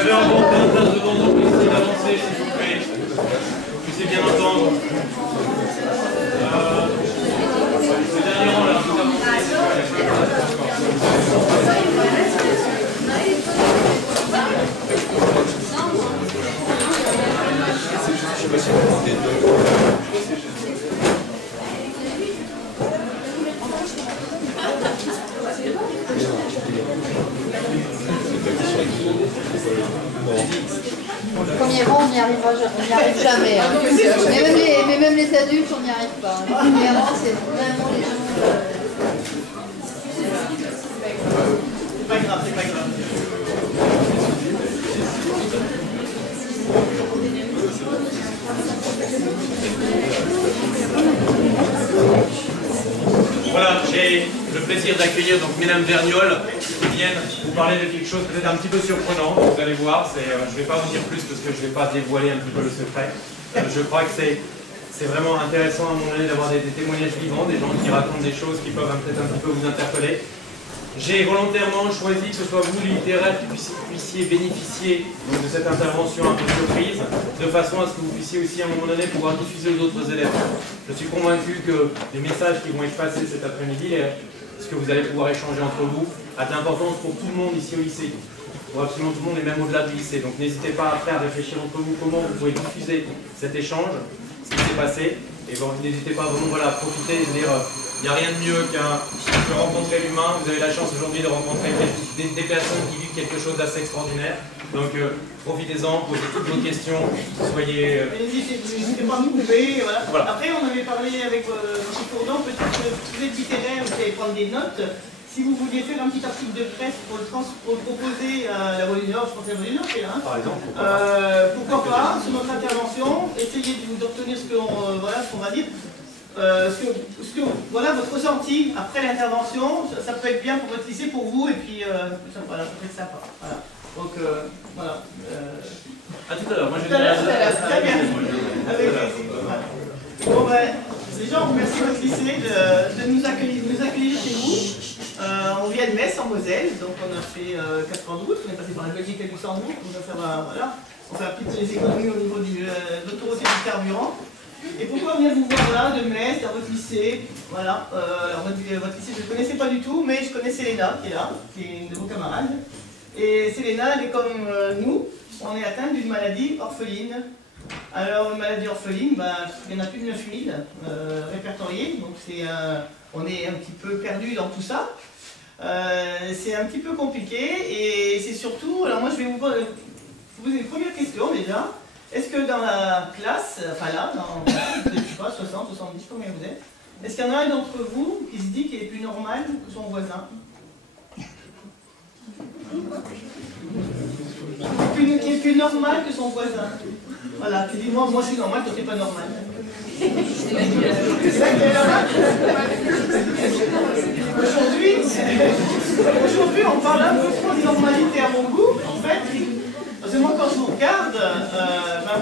avez encore 15 secondes, donc essayez d'avancer s'il vous plaît. Vous puissiez bien entendre. Le dernier rang là, vous avancez. Je sais pas si vous avez Premier rang, on n'y arrive jamais. Hein. Mais même les adultes, on n'y arrive pas. Le premier rang, c'est vraiment les gens. C'est pas grave, c'est pas grave. Voilà, j'ai le plaisir d'accueillir donc Mesdames Vergnol qui viennent vous parler de quelque chose peut-être un petit peu surprenant, vous allez voir, je ne vais pas vous dire plus parce que je ne vais pas dévoiler un petit peu le secret. Je crois que c'est vraiment intéressant à un moment donné d'avoir des témoignages vivants, des gens qui racontent des choses qui peuvent peut-être un petit peu vous interpeller. J'ai volontairement choisi que ce soit vous, les littéraires, qui puissiez bénéficier de cette intervention un peu surprise, de façon à ce que vous puissiez aussi à un moment donné pouvoir diffuser aux autres élèves. Je suis convaincu que les messages qui vont être passés cet après-midi, ce que vous allez pouvoir échanger entre vous, a de l'importance pour tout le monde ici au lycée, pour absolument tout le monde et même au-delà du lycée. Donc n'hésitez pas après à réfléchir entre vous comment vous pouvez diffuser cet échange, ce qui s'est passé, et bon, n'hésitez pas vraiment à profiter et de dire il n'y a rien de mieux que rencontrer l'humain. Vous avez la chance aujourd'hui de rencontrer des personnes qui vivent quelque chose d'assez extraordinaire. Donc profitez-en, posez toutes vos questions, soyez... N'hésitez pas à me couper, voilà. Après, on avait parlé avec M. Courdon, peut-être que vous êtes littéraire, vous allez prendre des notes. Si vous vouliez faire un petit article de presse pour le proposer à la Voix du Nord, je pense que la Voix du Nord est là. Par exemple, pourquoi pas, sur notre intervention, essayez d'obtenir ce qu'on va dire. Voilà votre ressenti après l'intervention, ça peut être bien pour votre lycée, pour vous, et puis voilà, ça peut être sympa. Voilà. Donc voilà. à tout à l'heure. Moi je Tout à l'heure, très bien. Avec plaisir. Voilà. Bon ben, les gens, remercie votre lycée de nous accueillir chez vous. On vient de Metz en Moselle, donc on a fait 4 ans de route, on est passé par la Belgique et le Luxembourg, donc ça va, voilà. On fait un petit peu les économies au niveau de l'autoroute et du carburant. Et pourquoi on vient vous voir là, de Metz, dans votre lycée? Voilà, alors votre lycée, je ne le connaissais pas du tout, mais je connais Selena qui est là, qui est une de vos camarades. Et Selena, elle est comme nous, on est atteinte d'une maladie orpheline. Alors, une maladie orpheline, il y en a plus de 9000 répertoriés, donc on est un petit peu perdu dans tout ça. C'est un petit peu compliqué, et c'est surtout, alors moi je vais vous poser une première question déjà. Est-ce que dans la classe, enfin là, je ne sais pas, 60, 70, combien vous êtes, est-ce qu'il y en a un d'entre vous qui se dit qu'il est plus normal que son voisin? Qui est plus normal que son voisin? Voilà, qui dit moi je suis normal, toi t'es pas normal. C'est ça qui est normal. Aujourd'hui, on parle un peu trop de normalité à mon goût, en fait. Parce que moi, quand je vous regarde,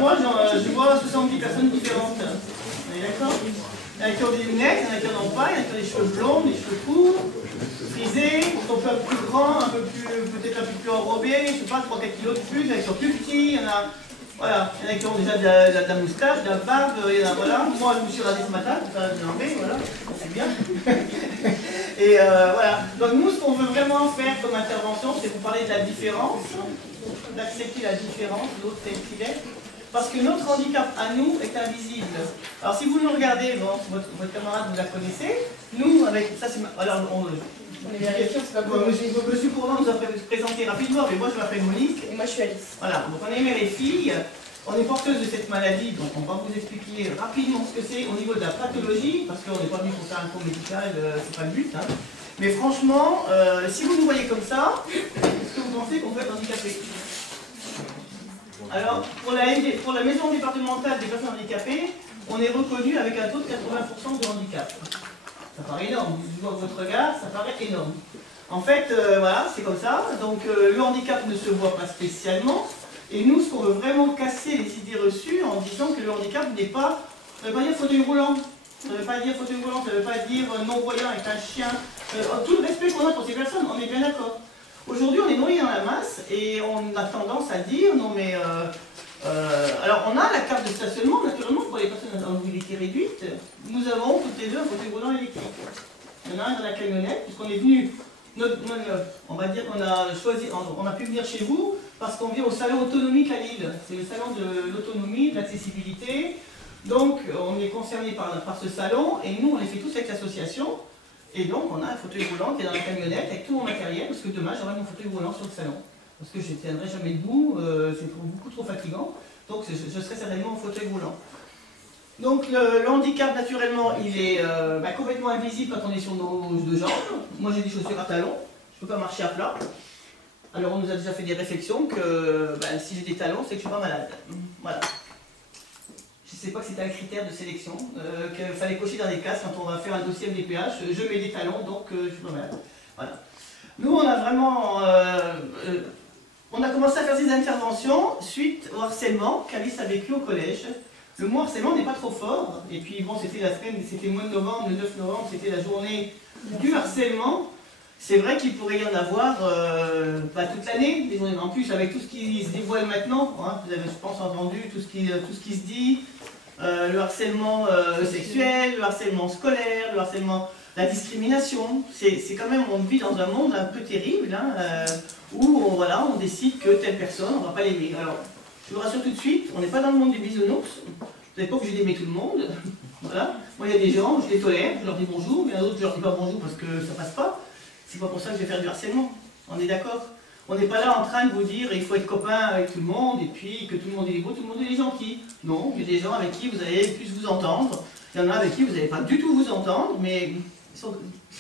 moi, je vois 70 personnes différentes. Vous êtes d'accord? Il y en a qui ont des lunettes, il y en a qui n'en ont pas, il y en a qui ont des cheveux blonds, des cheveux courts, frisés, qui sont un peu plus grands, peut-être un peu plus enrobés, je ne sais pas, 3-4 kilos de plus, il y en a qui sont plus petits, il y en a... Voilà, il y en a qui ont déjà de la moustache, de la barbe, il y en a, voilà. Moi, je me suis rasé ce matin, pour faire l'enlever, voilà, c'est bien. Et voilà. Donc nous, ce qu'on veut vraiment faire comme intervention, c'est vous parler de la différence, d'accepter la différence, l'autre tel qu'il est, parce que notre handicap à nous est invisible. Alors si vous nous regardez, bon, votre camarade, vous la connaissez, nous, avec ça, c'est... Alors, Monsieur Courdon nous a présenté rapidement, mais moi je m'appelle Monique. Et moi je suis Alice. Voilà, donc on est mère et fille, on est porteuse de cette maladie, donc on va vous expliquer rapidement ce que c'est au niveau de la pathologie, parce qu'on n'est pas venu pour faire un cours médical, c'est pas le but. Hein. Mais franchement, si vous nous voyez comme ça, est-ce que vous pensez qu'on peut être handicapé? Alors, pour la maison départementale des personnes handicapées, on est reconnu avec un taux de 80% de handicap. Ça paraît énorme, je vois votre regard, ça paraît énorme. En fait, voilà, c'est comme ça. Donc le handicap ne se voit pas spécialement. Et nous, ce qu'on veut vraiment casser les idées reçues en disant que le handicap n'est pas... Ça ne veut pas dire fauteuil roulant. Ça ne veut pas dire fauteuil roulant, ça ne veut pas dire non-voyant avec un chien. Tout le respect qu'on a pour ces personnes, on est bien d'accord. Aujourd'hui, on est noyé dans la masse et on a tendance à dire, non mais... alors on a la carte de stationnement, naturellement, pour les personnes à mobilité réduite. Nous avons toutes les deux un fauteuil roulant électrique. Il y en a un dans la camionnette, puisqu'on est venu, on va dire qu'on a choisi, on a pu venir chez vous, parce qu'on vient au salon autonomique à Lille. C'est le salon de l'autonomie, de l'accessibilité. Donc on est concerné par ce salon, et nous on les fait tous avec l'association. Et donc on a un fauteuil roulant qui est dans la camionnette avec tout mon matériel, parce que demain j'aurai mon fauteuil roulant sur le salon. Parce que je ne tiendrai jamais debout, c'est beaucoup trop fatigant. Donc je serai certainement en fauteuil roulant. Donc le handicap naturellement il est complètement invisible quand on est sur nos deux jambes. Moi j'ai des chaussures à talons, je ne peux pas marcher à plat. Alors on nous a déjà fait des réflexions que si j'ai des talons c'est que je ne suis pas malade. Voilà. Je ne sais pas que c'était un critère de sélection, qu'il fallait cocher dans des cases quand on va faire un dossier MDPH, je mets des talons donc je ne suis pas malade. Voilà. Nous on a vraiment... on a commencé à faire ces interventions suite au harcèlement qu'Alice a vécu au collège. Le mot harcèlement n'est pas trop fort, et puis bon c'était la semaine, c'était le mois de novembre, le 9 novembre c'était la journée du harcèlement. C'est vrai qu'il pourrait y en avoir pas toute l'année, en plus avec tout ce qui se dévoile maintenant, hein, vous avez je pense entendu tout ce qui se dit, le harcèlement sexuel, le harcèlement scolaire, le harcèlement, la discrimination, c'est quand même, on vit dans un monde un peu terrible, hein, où on décide que telle personne, on ne va pas l'aimer. Alors, je vous rassure tout de suite, on n'est pas dans le monde des bisounours, vous n'êtes pas obligé d'aimer tout le monde, voilà. Moi il y a des gens, je les tolère, je leur dis bonjour, mais il y en a d'autres, je leur dis pas bonjour parce que ça passe pas. C'est pas pour ça que je vais faire du harcèlement, on est d'accord? On n'est pas là en train de vous dire il faut être copain avec tout le monde et puis que tout le monde est beau, tout le monde est gentil. Non, il y a des gens avec qui vous allez plus vous entendre, il y en a avec qui vous n'allez pas du tout vous entendre, mais ils sont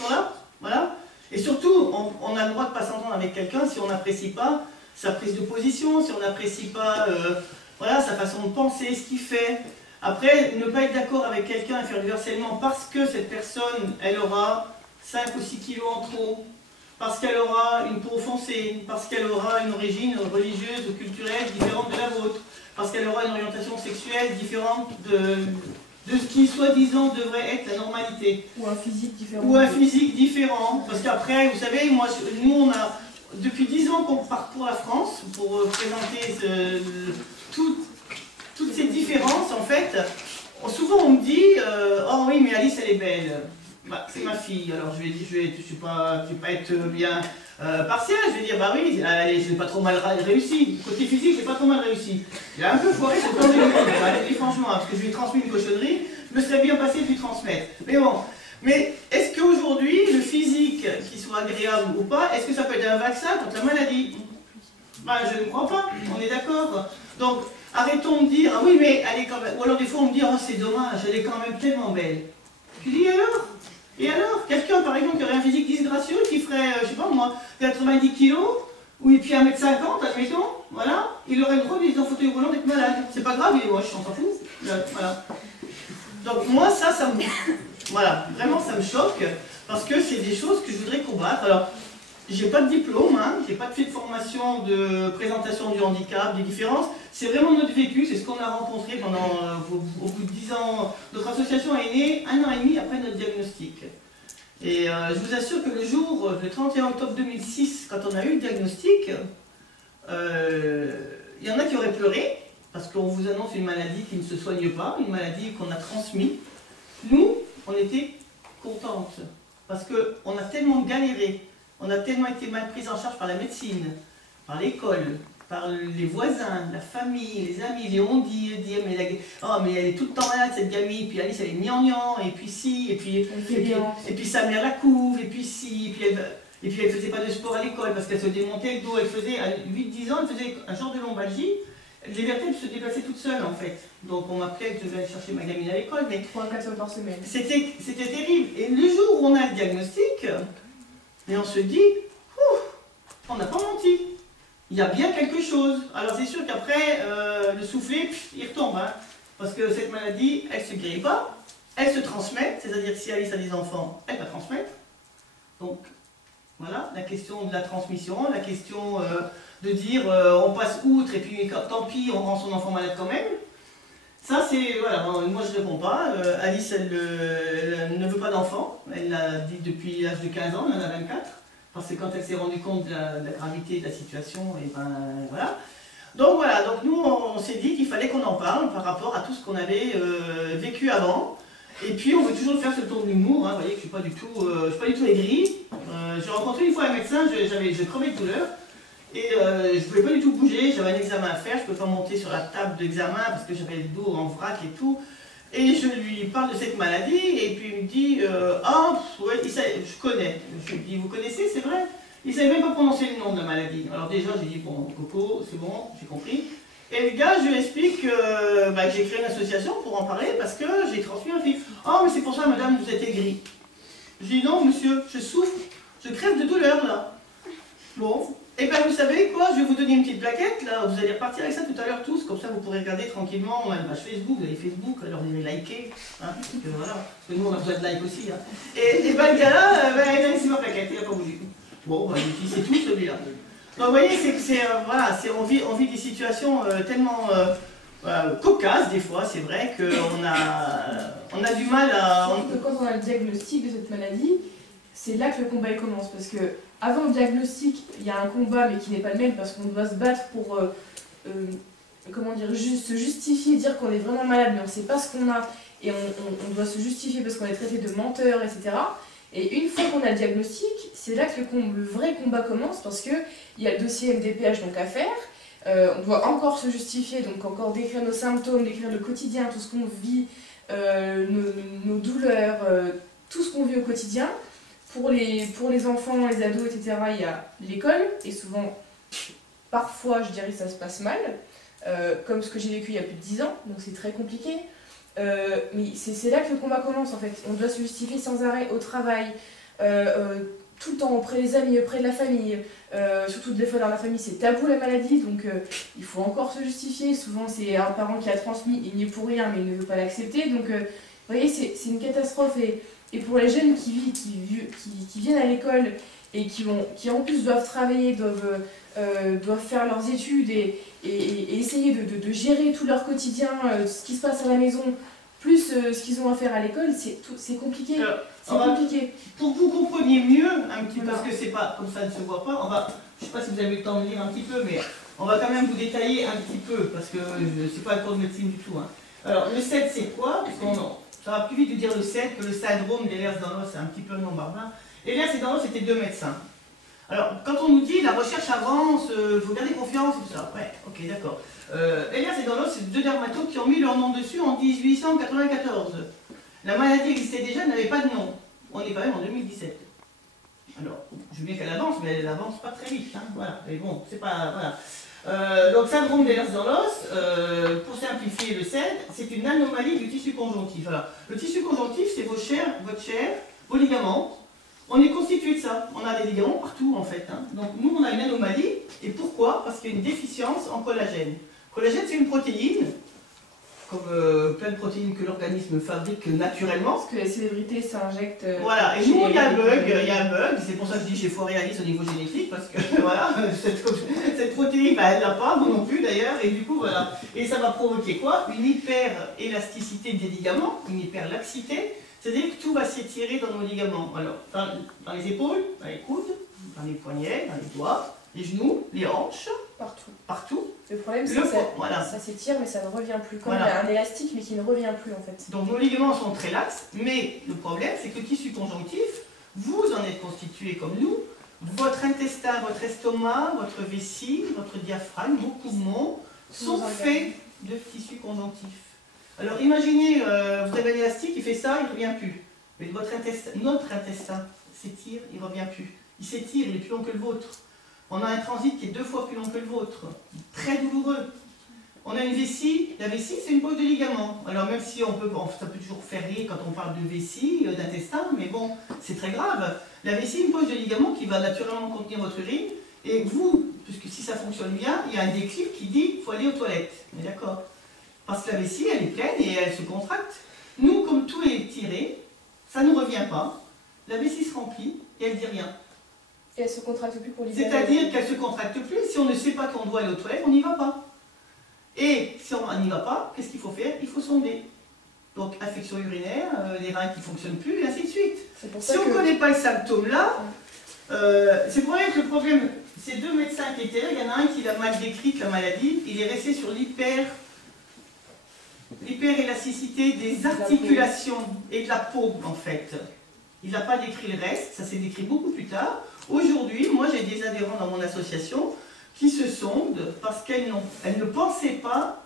là, voilà. Et surtout, on a le droit de ne pas s'entendre avec quelqu'un si on n'apprécie pas sa prise de position, si on n'apprécie pas voilà, sa façon de penser, ce qu'il fait. Après, ne pas être d'accord avec quelqu'un et faire du harcèlement parce que cette personne, elle aura 5 ou 6 kilos en trop, parce qu'elle aura une peau foncée, parce qu'elle aura une origine religieuse ou culturelle différente de la vôtre, parce qu'elle aura une orientation sexuelle différente de ce qui soi-disant devrait être la normalité. Ou un physique différent. Ou un physique différent. Parce qu'après, vous savez, nous on a, depuis 10 ans qu'on parcourt la France pour présenter toutes ces différences, en fait, souvent on me dit oh oui, mais Alice elle est belle. Bah, c'est ma fille, alors je vais pas être bien partial, je vais dire bah oui, je n'ai pas trop mal réussi. Côté physique, j'ai pas trop mal réussi. Il a un peu foiré ce temps de franchement, parce que je lui ai transmis une cochonnerie, je me serais bien passé de lui transmettre. Mais bon, mais est-ce qu'aujourd'hui, le physique, qu'il soit agréable ou pas, est-ce que ça peut être un vaccin contre la maladie? Bah, je ne crois pas, on est d'accord. Donc, arrêtons de dire, ah oui, mais elle est quand même... Ou alors des fois, on me dit, oh c'est dommage, elle est quand même tellement belle. Tu dis, alors? Et alors? Quelqu'un, par exemple, qui aurait un physique disgracieux, qui ferait, je sais pas moi, 90 kilos, ou et puis 1m50, admettons, voilà, il aurait le droit d'être en fauteuil roulant d'être malade. C'est pas grave, il est moche, on s'en fout. Voilà. Donc moi, ça me... Voilà, vraiment, ça me choque, parce que c'est des choses que je voudrais combattre. Alors, j'ai pas de diplôme, hein, j'ai pas fait de formation de présentation du handicap, des différences. C'est vraiment notre vécu, c'est ce qu'on a rencontré pendant, au bout de 10 ans. Notre association est née 1 an et demi après notre diagnostic. Et je vous assure que le jour, le 31 octobre 2006, quand on a eu le diagnostic, il y en a qui auraient pleuré, parce qu'on vous annonce une maladie qui ne se soigne pas, une maladie qu'on a transmise. Nous, on était contentes, parce qu'on a tellement galéré. On a tellement été mal pris en charge par la médecine, par l'école, par les voisins, la famille, les amis, les on-dit, oh mais elle est tout le temps malade cette gamine, puis Alice elle est gnangnan, et puis si, et puis sa mère la couve, et puis si, et puis elle faisait pas de sport à l'école parce qu'elle se démontait le dos, elle faisait, à 8-10 ans, elle faisait un genre de lombalgie, les vertèbres se déplaçaient toutes seules en fait. Donc on m'appelait que je devais aller chercher ma gamine à l'école, mais 3 à 4 fois par semaine. C'était terrible. Et le jour où on a le diagnostic, et on se dit, on n'a pas menti. Il y a bien quelque chose. Alors c'est sûr qu'après, le soufflet, il retombe. Hein, parce que cette maladie, elle ne se guérit pas. Elle se transmet. C'est-à-dire que si Alice a des enfants, elle va transmettre. Donc, voilà, la question de la transmission, la question de dire on passe outre et puis tant pis, on rend son enfant malade quand même. Ça c'est, voilà, moi je ne réponds pas. Alice, elle ne veut pas d'enfant. Elle l'a dit depuis l'âge de 15 ans, elle en a 24. parce que quand elle s'est rendue compte de la gravité de la situation, et ben voilà. Donc voilà, donc nous on s'est dit qu'il fallait qu'on en parle par rapport à tout ce qu'on avait vécu avant. Et puis on veut toujours faire ce tour de l'humour, hein. Vous voyez que je suis pas du tout aigrie. J'ai rencontré une fois un médecin, je crevais de douleur. Et je ne pouvais pas du tout bouger, j'avais un examen à faire, je ne pouvais pas monter sur la table d'examen parce que j'avais le dos en vrac et tout. Et je lui parle de cette maladie et puis il me dit ah, ouais, je connais. Je lui dis vous connaissez, c'est vrai? Il ne savait même pas prononcer le nom de la maladie. Alors déjà j'ai dit bon, Coco, c'est bon, j'ai compris. Et le gars, je lui explique que j'ai créé une association pour en parler parce que j'ai transmis un fils. Oh, mais c'est pour ça, madame, vous êtes aigrie. Je dis non, monsieur, je souffre, je crève de douleur là. Bon. Et bien vous savez quoi, je vais vous donner une petite plaquette, là, vous allez repartir avec ça tout à l'heure tous, comme ça vous pourrez regarder tranquillement, on a une page Facebook, vous avez Facebook, alors vous allez liker, hein, parce que voilà, parce que nous on a besoin de like aussi. Hein. Et ben le gars là, il a laissé ma plaquette, il n'a pas bougé. Bon, c'est tout celui-là. Donc vous voyez, voilà, on vit des situations tellement cocasses des fois, c'est vrai qu'on a du mal à... Quand on a le diagnostic de cette maladie, c'est là que le combat commence, parce que avant le diagnostic, il y a un combat, mais qui n'est pas le même, parce qu'on doit se battre pour, comment dire, se justifier, dire qu'on est vraiment malade, mais on ne sait pas ce qu'on a, et on doit se justifier parce qu'on est traité de menteur, etc. Et une fois qu'on a le diagnostic, c'est là que le vrai combat commence, parce qu'il y a le dossier MDPH donc à faire, on doit encore se justifier, donc encore décrire nos symptômes, décrire le quotidien, tout ce qu'on vit, nos douleurs, tout ce qu'on vit au quotidien. Pour les enfants, les ados, etc., il y a l'école, et souvent, parfois, je dirais que ça se passe mal, comme ce que j'ai vécu il y a plus de 10 ans, donc c'est très compliqué. Mais c'est là que le combat commence, en fait. On doit se justifier sans arrêt au travail, tout le temps, auprès des amis, auprès de la famille. Surtout des fois dans la famille, c'est tabou la maladie, donc il faut encore se justifier. Souvent, c'est un parent qui a transmis, il n'y est pour rien, mais il ne veut pas l'accepter. Donc, vous voyez, c'est une catastrophe. Et pour les jeunes qui viennent à l'école et qui en plus doivent travailler, doivent faire leurs études et essayer de gérer tout leur quotidien, ce qui se passe à la maison, plus ce qu'ils ont à faire à l'école, c'est compliqué. C'est compliqué. Pour que vous compreniez mieux, un petit peu, parce que c'est pas comme ça ne se voit pas, je ne sais pas si vous avez eu le temps de lire un petit peu, mais on va quand même vous détailler un petit peu, parce que c'est pas un cours de médecine du tout. Hein. Alors, le SED, c'est quoi? Ça va plus vite de dire le SED que le syndrome d'Ehlers-Danlos, c'est un petit peu un nom barbare. Ehlers-Danlos, c'était 2 médecins. Alors, quand on nous dit la recherche avance, il faut garder confiance et tout ça, ouais, ok, d'accord. Ehlers-Danlos, c'est 2 dermatos qui ont mis leur nom dessus en 1894. La maladie existait déjà, elle n'avait pas de nom. On est quand même en 2017. Alors, je veux bien qu'elle avance, mais elle avance pas très vite, hein, voilà. Mais bon, c'est pas, voilà. Donc, syndrome d'Ehlers-Danlos, pour simplifier le SED, c'est une anomalie du tissu conjonctif. Alors, le tissu conjonctif, c'est votre chair, vos ligaments. On est constitué de ça. On a des ligaments partout, en fait. Hein. Donc, nous, on a une anomalie. Et pourquoi? Parce qu'il y a une déficience en collagène. Collagène, c'est une protéine, comme plein de protéines que l'organisme fabrique naturellement. Parce que les célébrités s'injectent. Voilà, et nous, il y a un bug, c'est pour ça que je dis j'ai foiré Alice au niveau génétique, parce que voilà, cette protéine, elle l'a pas, moi non plus d'ailleurs, et du coup, voilà. Et ça va provoquer quoi? Une hyper-élasticité des ligaments, une hyperlaxité, c'est-à-dire que tout va s'étirer dans nos ligaments. Alors, dans les épaules, dans les coudes, dans les poignets, dans les doigts, les genoux, les hanches. Partout. Le problème, c'est que ça s'étire, mais ça ne revient plus. Comme un élastique, mais qui ne revient plus, en fait. Donc, nos ligaments sont très laxes, mais le problème, c'est que le tissu conjonctif, vous en êtes constitué comme nous. Votre intestin, votre estomac, votre vessie, votre diaphragme, vos poumons sont faits de tissu conjonctif. Alors, imaginez, vous avez un élastique, il fait ça, il ne revient plus. Mais notre intestin s'étire, il ne revient plus. Il s'étire, il est plus long que le vôtre. On a un transit qui est 2 fois plus long que le vôtre, très douloureux. On a une vessie, la vessie c'est une poche de ligament. Alors même si ça peut toujours faire rire quand on parle de vessie, d'intestin, mais bon, c'est très grave. La vessie est une poche de ligament qui va naturellement contenir votre urine, et vous, puisque si ça fonctionne bien, il y a un déclic qui dit qu'il faut aller aux toilettes. On est d'accord? Parce que la vessie, elle est pleine et elle se contracte. Nous, comme tout est tiré, ça ne revient pas, la vessie se remplit et elle ne dit rien. Et elle se contracte plus pour libérer. C'est-à-dire qu'elle ne se contracte plus. Si on ne sait pas qu'on doit aller aux toilettes, on n'y va pas. Et si on n'y va pas, qu'est-ce qu'il faut faire? Il faut sonder. Donc, infection urinaire, les reins qui ne fonctionnent plus, et ainsi de suite. Si on ne connaît pas le symptôme là, C'est pour rien que le problème, ces deux médecins qui étaient là, il y en a un qui l'a mal décrite la maladie, il est resté sur l'hyperélasticité des articulations et de la peau en fait. Il n'a pas décrit le reste, ça s'est décrit beaucoup plus tard. Aujourd'hui, moi j'ai des adhérents dans mon association qui se sondent parce qu'elles ne pensaient pas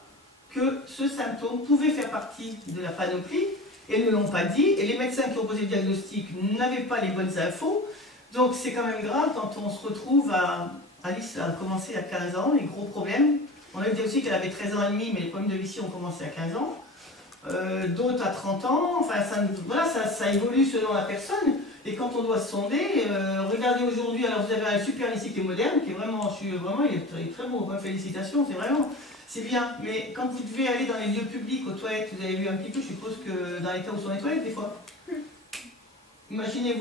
que ce symptôme pouvait faire partie de la panoplie. Elles ne l'ont pas dit et les médecins qui ont posé le diagnostic n'avaient pas les bonnes infos. Donc c'est quand même grave quand on se retrouve Alice a commencé à 15 ans, les gros problèmes. On a dit aussi qu'elle avait 13 ans et demi, mais les problèmes de vessie ont commencé à 15 ans. D'autres à 30 ans, enfin ça évolue selon la personne. Et quand on doit se sonder, regardez aujourd'hui, alors vous avez un super lycée qui est moderne, qui est vraiment, il est très beau, félicitations, c'est bien. Mais quand vous devez aller dans les lieux publics, aux toilettes, vous avez vu un petit peu, je suppose que dans l'état où sont les toilettes des fois. Imaginez,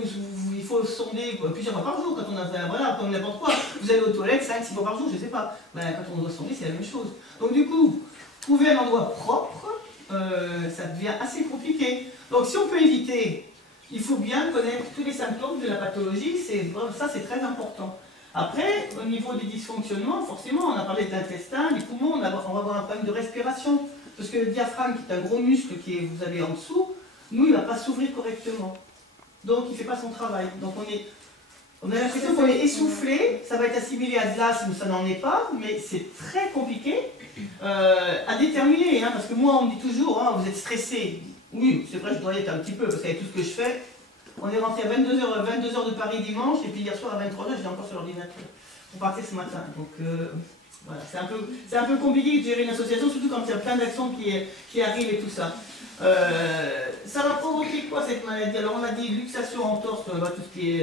il faut sonder plusieurs fois par jour quand on a, voilà, comme n'importe quoi. Vous allez aux toilettes 5-6 fois par jour, je ne sais pas. Ben, quand on doit sonder, c'est la même chose. Donc du coup, trouver un endroit propre, ça devient assez compliqué. Donc si on peut éviter, il faut bien connaître tous les symptômes de la pathologie, ça c'est très important. Après, au niveau des dysfonctionnements, forcément, on a parlé de l'intestin, des poumons, on va avoir un problème de respiration. Parce que le diaphragme, qui est un gros muscle que vous avez en dessous, nous, il ne va pas s'ouvrir correctement. Donc il ne fait pas son travail. Donc on a l'impression qu'on est essoufflé, ça va être assimilé à de l'asthme, ça n'en est pas, mais c'est très compliqué à déterminer, hein, parce que moi on me dit toujours, hein, vous êtes stressé. Oui, c'est vrai, je dois y être un petit peu, parce qu'avec tout ce que je fais, on est rentré à 22h de Paris dimanche, et puis hier soir à 23h, j'étais encore sur l'ordinateur. On partait ce matin, donc voilà, c'est un peu compliqué de gérer une association, surtout quand il y a plein d'actions qui arrivent et tout ça. Ça va provoquer quoi cette maladie? Alors on a dit luxation, entorse, tout ce qui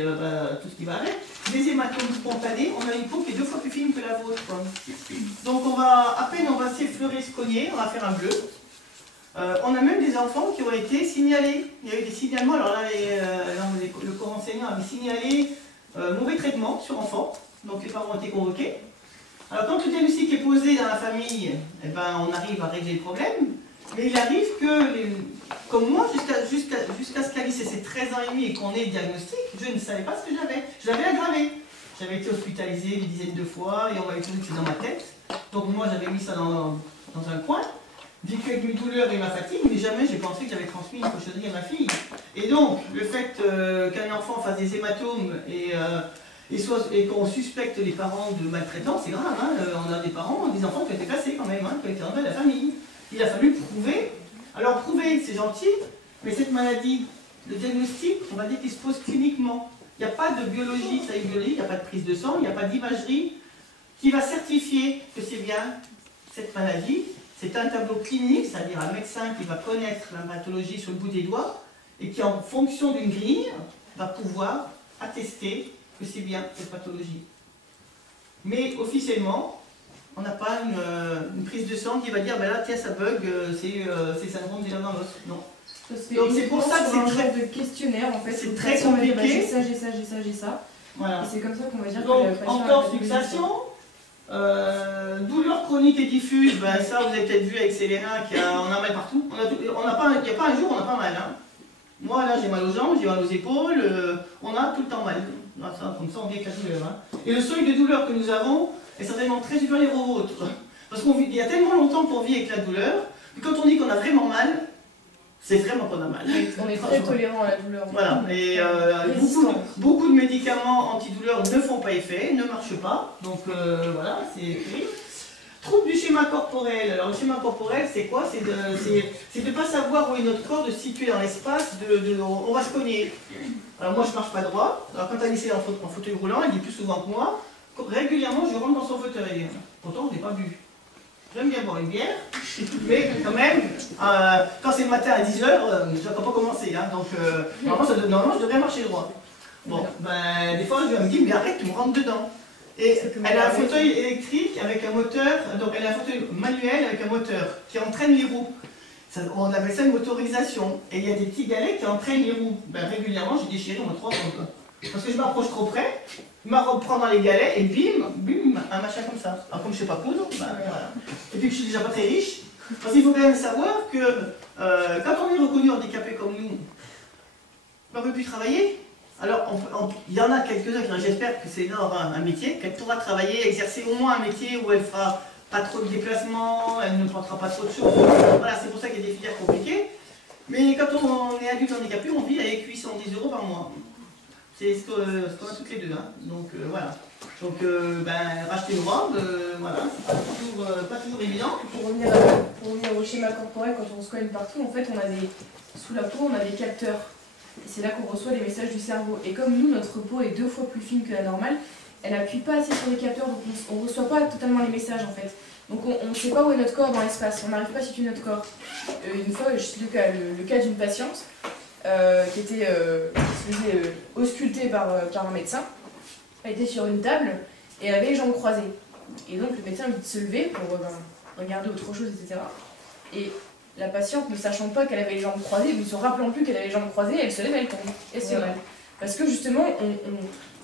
va avec, des hématomes spontanés, on a une peau qui est 2 fois plus fine que la vôtre. Donc à peine on va s'effleurer, se cogner, on va faire un bleu. On a même des enfants qui ont été signalés, il y a eu des signalements, alors là le corps enseignant avait signalé mauvais traitement sur enfants, donc les parents ont été convoqués. Alors quand le diagnostic est posé dans la famille, eh ben, on arrive à régler le problème. Mais il arrive que, comme moi, jusqu'à ce qu'Alice ait ses 13 ans et demi et qu'on ait le diagnostic, je ne savais pas ce que j'avais. Je l'avais aggravé. J'avais été hospitalisée des dizaines de fois et on m'avait dit que c'était dans ma tête. Donc moi, j'avais mis ça dans un coin, vécu avec mes douleurs et ma fatigue, mais jamais j'ai pensé que j'avais transmis une cochonnerie à ma fille. Et donc, le fait qu'un enfant fasse des hématomes et qu'on suspecte les parents de maltraitance, c'est grave. Hein, on a des parents, des enfants qui ont été placés quand même, hein, qui ont été enlevés de la famille. Il a fallu prouver. Alors prouver, c'est gentil, mais cette maladie, le diagnostic, on va dire qu'il se pose cliniquement. Il n'y a pas de biologie, ça y est, biologie, il n'y a pas de prise de sang, il n'y a pas d'imagerie qui va certifier que c'est bien cette maladie. C'est un tableau clinique, c'est-à-dire un médecin qui va connaître la pathologie sur le bout des doigts et qui, en fonction d'une grille, va pouvoir attester que c'est bien cette pathologie. Mais officiellement, on n'a pas une prise de sang qui va dire, ben là, tiens, ça bug, c'est syndrome des dans l'os. Non. Donc c'est pour ça que c'est très de questionnaire, en fait. C'est très compliqué. J'ai ça, j'ai ça, j'ai ça, j'ai ça. Voilà. Et c'est comme ça qu'on va dire donc, que le patient entorse, luxation, douleur chronique et diffuse, ben ça, vous avez peut-être vu avec Célérina, on a mal partout. Il n'y a pas un jour où on n'a pas mal. Hein. Moi, là, j'ai mal aux jambes, j'ai mal aux épaules, on a tout le temps mal. Comme ça, on vit avec la douleur. Hein. Et le seuil de douleur que nous avons est certainement très supérieur au vôtre. Parce qu'il y a tellement longtemps qu'on vit avec la douleur, que quand on dit qu'on a vraiment mal, c'est vraiment qu'on a mal. On est très tolérant à la douleur. Voilà, et beaucoup de médicaments antidouleurs ne font pas effet, ne marchent pas, donc voilà, c'est écrit. Trouble du schéma corporel. Alors le schéma corporel, c'est quoi? C'est de ne pas savoir où est notre corps, de se situer dans l'espace, on va se cogner. Alors moi je ne marche pas droit, alors quand Alice est en fauteuil roulant, elle dit plus souvent que moi, régulièrement je rentre dans son fauteuil. Pourtant je n'ai pas bu. J'aime bien boire une bière, mais quand même, quand c'est le matin à 10h, je ne dois pas commencer. Hein, donc normalement je devrais marcher droit. Bon, ben des fois je me dis, mais arrête, tu me rentres dedans. Et elle a un fauteuil électrique avec un moteur, donc elle a un fauteuil manuel avec un moteur qui entraîne les roues. On appelle ça une motorisation. Et il y a des petits galets qui entraînent les roues. Ben, régulièrement, j'ai déchiré mon 3 parce que je m'approche trop près, ma robe prend dans les galets et bim, bim, un machin comme ça. Alors comme je ne sais pas coudre, ben, voilà. Et puis que je suis déjà pas très riche, parce qu'il faut quand même savoir que quand on est reconnu handicapé comme nous, on ne peut plus travailler. Alors, il y en a quelques-uns, j'espère que c'est un métier, qu'elle pourra travailler, exercer au moins un métier où elle fera pas trop de déplacements, elle ne portera pas trop de choses. Voilà, c'est pour ça qu'il y a des filières compliquées. Mais quand on est adulte handicapé, on vit avec 810 € par mois. C'est ce qu'on a toutes les deux. Hein. Donc voilà. Donc racheter une robe, voilà, c'est pas toujours évident. Pour revenir au schéma corporel, quand on se cogne partout, en fait, on a sous la peau, on a des capteurs. Et c'est là qu'on reçoit les messages du cerveau. Et comme nous, notre peau est 2 fois plus fine que la normale, elle n'appuie pas assez sur les capteurs, donc on ne reçoit pas totalement les messages en fait. Donc on ne sait pas où est notre corps dans l'espace, on n'arrive pas à situer notre corps. Une fois, je cite le cas d'une patiente qui se faisait ausculter par un médecin. Elle était sur une table et elle avait les jambes croisées. Et donc le médecin lui dit de se lever pour regarder autre chose, etc. Et la patiente, ne sachant pas qu'elle avait les jambes croisées, ne se rappelant plus qu'elle avait les jambes croisées, elle se lève, elle tombe. Et c'est vrai. Parce que justement,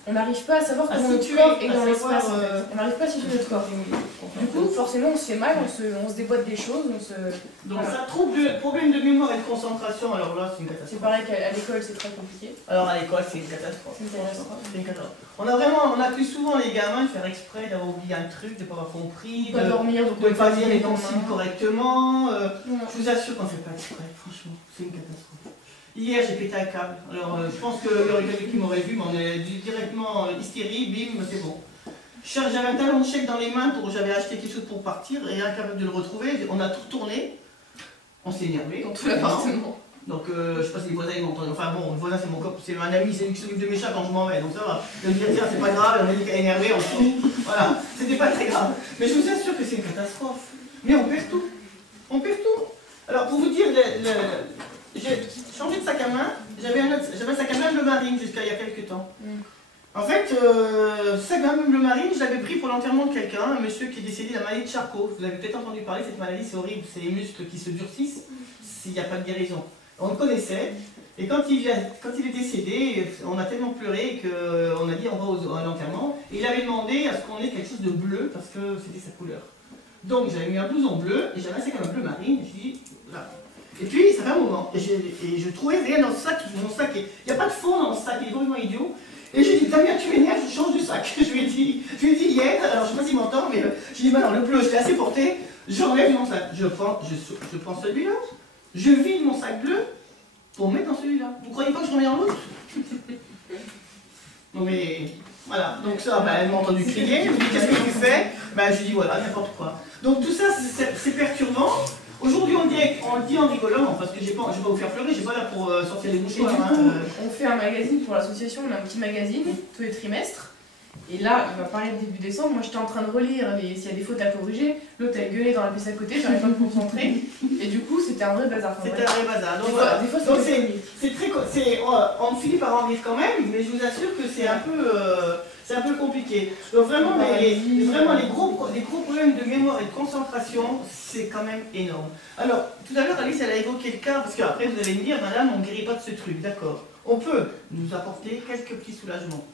on n'arrive pas à savoir comment notre corps est dans l'espace. On n'arrive pas à situer notre corps. Du coup, forcément, on se fait mal, on se déboîte des choses. Donc ça, problème de mémoire et de concentration, alors là, c'est une catastrophe. C'est pareil qu'à l'école, c'est très compliqué. Alors à l'école, c'est une catastrophe. C'est une catastrophe. On accuse souvent les gamins de faire exprès d'avoir oublié un truc, de ne pas avoir compris, de dormir, de ne pas lire les consignes correctement. Je vous assure qu'on ne fait pas exprès, franchement, c'est une catastrophe. Hier, j'ai pété un câble. Alors, je pense qu'il y aurait quelqu'un qui m'aurait vu, mais on est directement hystérie, bim, c'est bon. J'avais un talon de chèque dans les mains, j'avais acheté quelque chose pour partir, et incapable de le retrouver. On a tout retourné. On s'est énervé. Dans tout l'appartement. Donc, je sais pas si les voisins m'ont entendu. Enfin bon, le voisin, c'est mon copain, c'est un ami, c'est lui qui s'occupe de mes chats quand je m'en vais. Donc ça va. De me dire, tiens, c'est pas grave, on a dit qu'elle est énervée, on s'en. Voilà. C'était pas très grave. Mais je vous assure que c'est une catastrophe. Mais on perd tout. On perd tout. Alors, pour vous dire, j'ai changé de sac à main, j'avais un sac à main bleu marine jusqu'à il y a quelques temps. En fait, ce sac à main bleu marine, je l'avais pris pour l'enterrement de quelqu'un, un monsieur qui est décédé de la maladie de Charcot. Vous avez peut-être entendu parler, cette maladie, c'est horrible, c'est les muscles qui se durcissent s'il n'y a pas de guérison. On le connaissait, et quand il est décédé, on a tellement pleuré qu'on a dit on va à l'enterrement, et il avait demandé à ce qu'on ait quelque chose de bleu, parce que c'était sa couleur. Donc j'avais mis un blouson bleu, et j'avais un sac à main bleu marine, et je dis, voilà. Et puis, ça fait un moment, et je trouvais rien dans ce sac, mon sac, il n'y a pas de fond dans ce sac, il est vraiment idiot. Et j'ai dit, Damien, tu m'énerves, je change de sac. Je lui ai dit hier, alors je ne sais pas s'il m'entend, mais je lui ai dit, alors le bleu, je l'ai assez porté, j'enlève mon sac. Je prends celui-là, je vide mon sac bleu pour mettre dans celui-là. Vous croyez pas que je remets dans l'autre? Non mais, voilà, donc ça, elle m'a entendu crier, elle me dit, qu'est-ce que tu fais? Je lui dis, voilà, n'importe quoi. Donc tout ça, c'est perturbant. Aujourd'hui, on le dit en rigolant, parce que je ne vais pas vous faire pleurer, je ne suis pas là pour sortir les mouchoirs. Et du coup, on fait un magazine pour l'association, on a un petit magazine tous les trimestres. Et là, il va parler le début décembre. Moi, j'étais en train de relire s'il y a des fautes à corriger. L'autre, elle gueulait dans la pièce à côté, j'arrivais pas à me concentrer. Et du coup, c'était un vrai bazar. C'était un vrai bazar. Donc, des fois c'est très. On finit par en rire quand même, mais je vous assure que c'est un peu compliqué. Donc vraiment, les gros problèmes de mémoire et de concentration, c'est quand même énorme. Alors, tout à l'heure, Alice, elle a évoqué le cas, parce qu'après, vous allez me dire, madame, on ne guérit pas de ce truc, d'accord. On peut nous apporter quelques petits soulagements.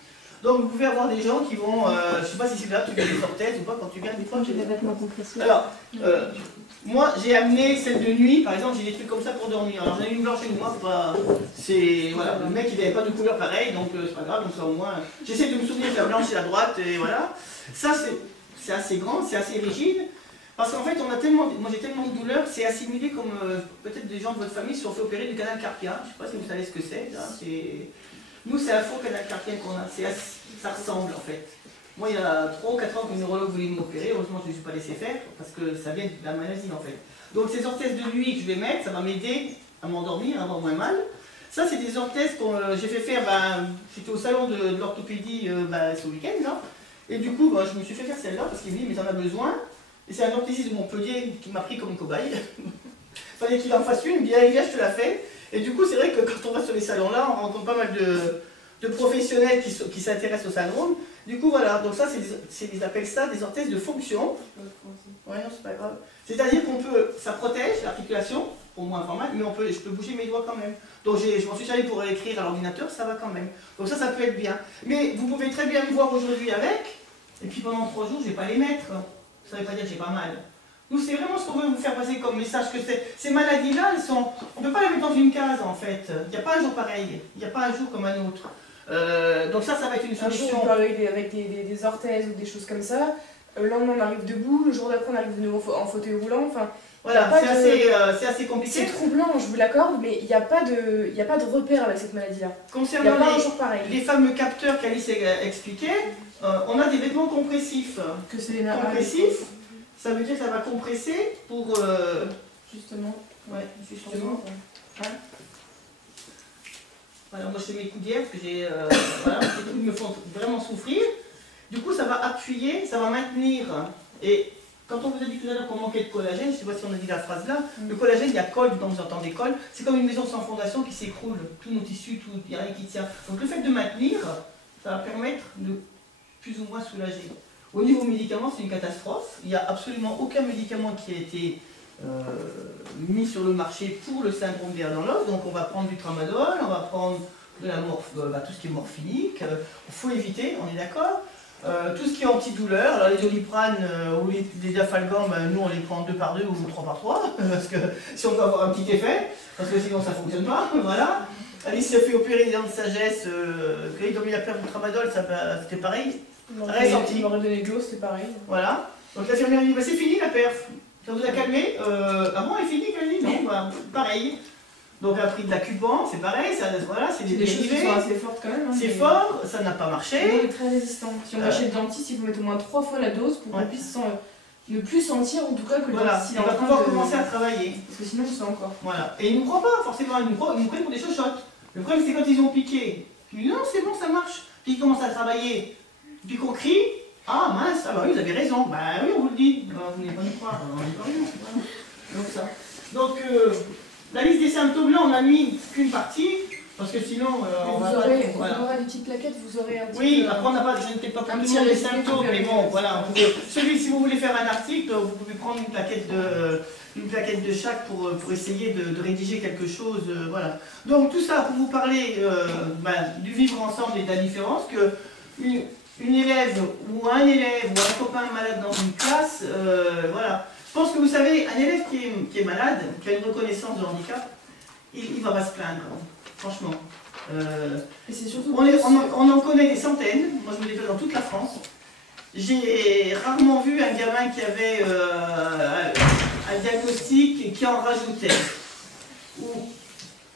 Donc, vous pouvez avoir des gens qui vont, je ne sais pas si c'est là, tu gardes des orthèses ou pas, quand tu gardes des fois. J'ai des vêtements compressés. Alors, moi, j'ai amené celle de nuit, par exemple, j'ai des trucs comme ça pour dormir. Alors, j'en ai une blanche et une noire, voilà, le mec, il n'avait pas de couleur pareille, donc c'est pas grave, donc ça au moins. J'essaie de me souvenir que la blanche et la droite, et voilà. Ça, c'est assez grand, c'est assez rigide, parce qu'en fait, moi j'ai tellement de douleurs, c'est assimilé comme peut-être des gens de votre famille se sont fait opérer du canal carpien. Je ne sais pas si vous savez ce que c'est. Nous, c'est un faux canal carpien qu'on a, ça ressemble en fait. Moi, il y a 3 ou 4 ans que le neurologue voulait m'opérer, heureusement je ne me suis pas laissé faire, parce que ça vient de la maladie en fait. Donc ces orthèses de nuit que je vais mettre, ça va m'aider à m'endormir, à avoir moins mal. Ça, c'est des orthèses que j'ai fait faire, j'étais au salon de l'orthopédie ce week-end, là. Et du coup, je me suis fait faire celle-là, parce qu'il me dit, mais t'en as besoin. Et c'est un orthésiste de Montpellier qui m'a pris comme cobaye. Fallait qu'il en fasse une, il me dit, allez, viens, je te la fais. Et du coup, c'est vrai que quand on va sur les salons-là, on rencontre pas mal de professionnels qui s'intéressent au syndrome. Du coup, voilà, donc ça, ils appellent ça des orthèses de fonction. Ouais, non, c'est pas grave. C'est-à-dire ça protège l'articulation, pour moi informal, mais je peux bouger mes doigts quand même. Donc je m'en suis servi pour écrire à l'ordinateur, ça va quand même. Donc ça peut être bien. Mais vous pouvez très bien me voir aujourd'hui avec, et puis pendant 3 jours, je ne vais pas les mettre. Ça ne veut pas dire que j'ai pas mal. Nous, c'est vraiment ce qu'on veut vous faire passer comme message, que ces maladies-là, on ne peut pas les mettre dans une case en fait. Il n'y a pas un jour pareil, il n'y a pas un jour comme un autre. Donc ça va être une Un jour, solution. on peut arriver avec des orthèses ou des choses comme ça. Le lendemain, on arrive debout. Le jour d'après, on arrive de nouveau en fauteuil roulant. Enfin, Voilà, c'est assez compliqué. c'est troublant, je vous l'accorde, mais il n'y a pas de repère avec cette maladie-là. Il n'y a Concernant pas un jour pareil. les fameux capteurs qu'Alice expliquait, on a des vêtements compressifs. Que c'est Compressifs, ça veut dire que ça va compresser pour... Justement. Ouais, justement. Voilà, moi je fais mes coudières parce que j'ai... voilà, ces trucs me font vraiment souffrir. Du coup, ça va appuyer, ça va maintenir. Et quand on vous a dit tout à l'heure qu'on manquait de collagène, je ne sais pas si on a dit la phrase là, le collagène, il y a colle, dedans vous entendez colle, c'est comme une maison sans fondation qui s'écroule, tous nos tissus, il n'y a rien qui tient. Donc le fait de maintenir, ça va permettre de plus ou moins soulager. Au niveau médicament, c'est une catastrophe. Il n'y a absolument aucun médicament qui a été mis sur le marché pour le syndrome d'air dans l'os. Donc on va prendre du tramadol, on va prendre de la tout ce qui est morphinique. Il faut éviter, on est d'accord. Tout ce qui est antidouleur, alors les doliprane ou les dafalgan, nous on les prend 2 par 2 ou 3 par 3, parce que si on veut avoir un petit effet, parce que sinon ça ne fonctionne pas, voilà. Alice s'est fait opérer les dents de sagesse, quand ils ont mis la perf du tramadol, c'était pareil. Il m'aurait donné de l'eau, c'était pareil. Voilà. Donc l'infirmière dit, c'est fini la perf, ça vous a calmé, ah bon, elle est finie, Camille? Non, bah, pareil. Donc elle a pris de l'acuban, c'est pareil, voilà, c'est des choses qui sont assez fortes quand même. Hein, c'est fort, ça n'a pas marché. Il est très résistant. Si on va chez le dentiste, il faut mettre au moins 3 fois la dose pour qu'on puisse ne plus sentir en tout cas que le dentiste il va pouvoir commencer à travailler. Parce que sinon, je sens encore. Voilà. Et ils ne nous croient pas forcément, ils nous prennent pour des chochottes. Le problème c'est quand ils ont piqué. Ils disent non, c'est bon, ça marche. Puis ils commencent à travailler. Puis qu'on crie, ah mince, ah bah oui, vous avez raison. Bah oui, on vous le dit. Vous n'allez pas nous croire, on n'est pas rien. Voilà. Donc ça. Donc la liste des symptômes là, on a mis qu'une partie. Parce que sinon, on va aurez des petites plaquettes, vous aurez un petit oui, après on n'a pas, je ne t'ai pas pour tout le monde les symptômes, mais bon, voilà. Si vous voulez faire un article, vous pouvez prendre une plaquette de chaque pour essayer de rédiger quelque chose, voilà. Donc tout ça pour vous parler du vivre ensemble et de la différence, que une élève ou un élève ou un copain malade dans une classe, voilà. Je pense que vous savez, un élève qui est malade, qui a une reconnaissance de handicap, il ne va pas se plaindre. Franchement. Et c'est surtout on en connaît des centaines, moi je me déplace dans toute la France. J'ai rarement vu un gamin qui avait un diagnostic et qui en rajoutait.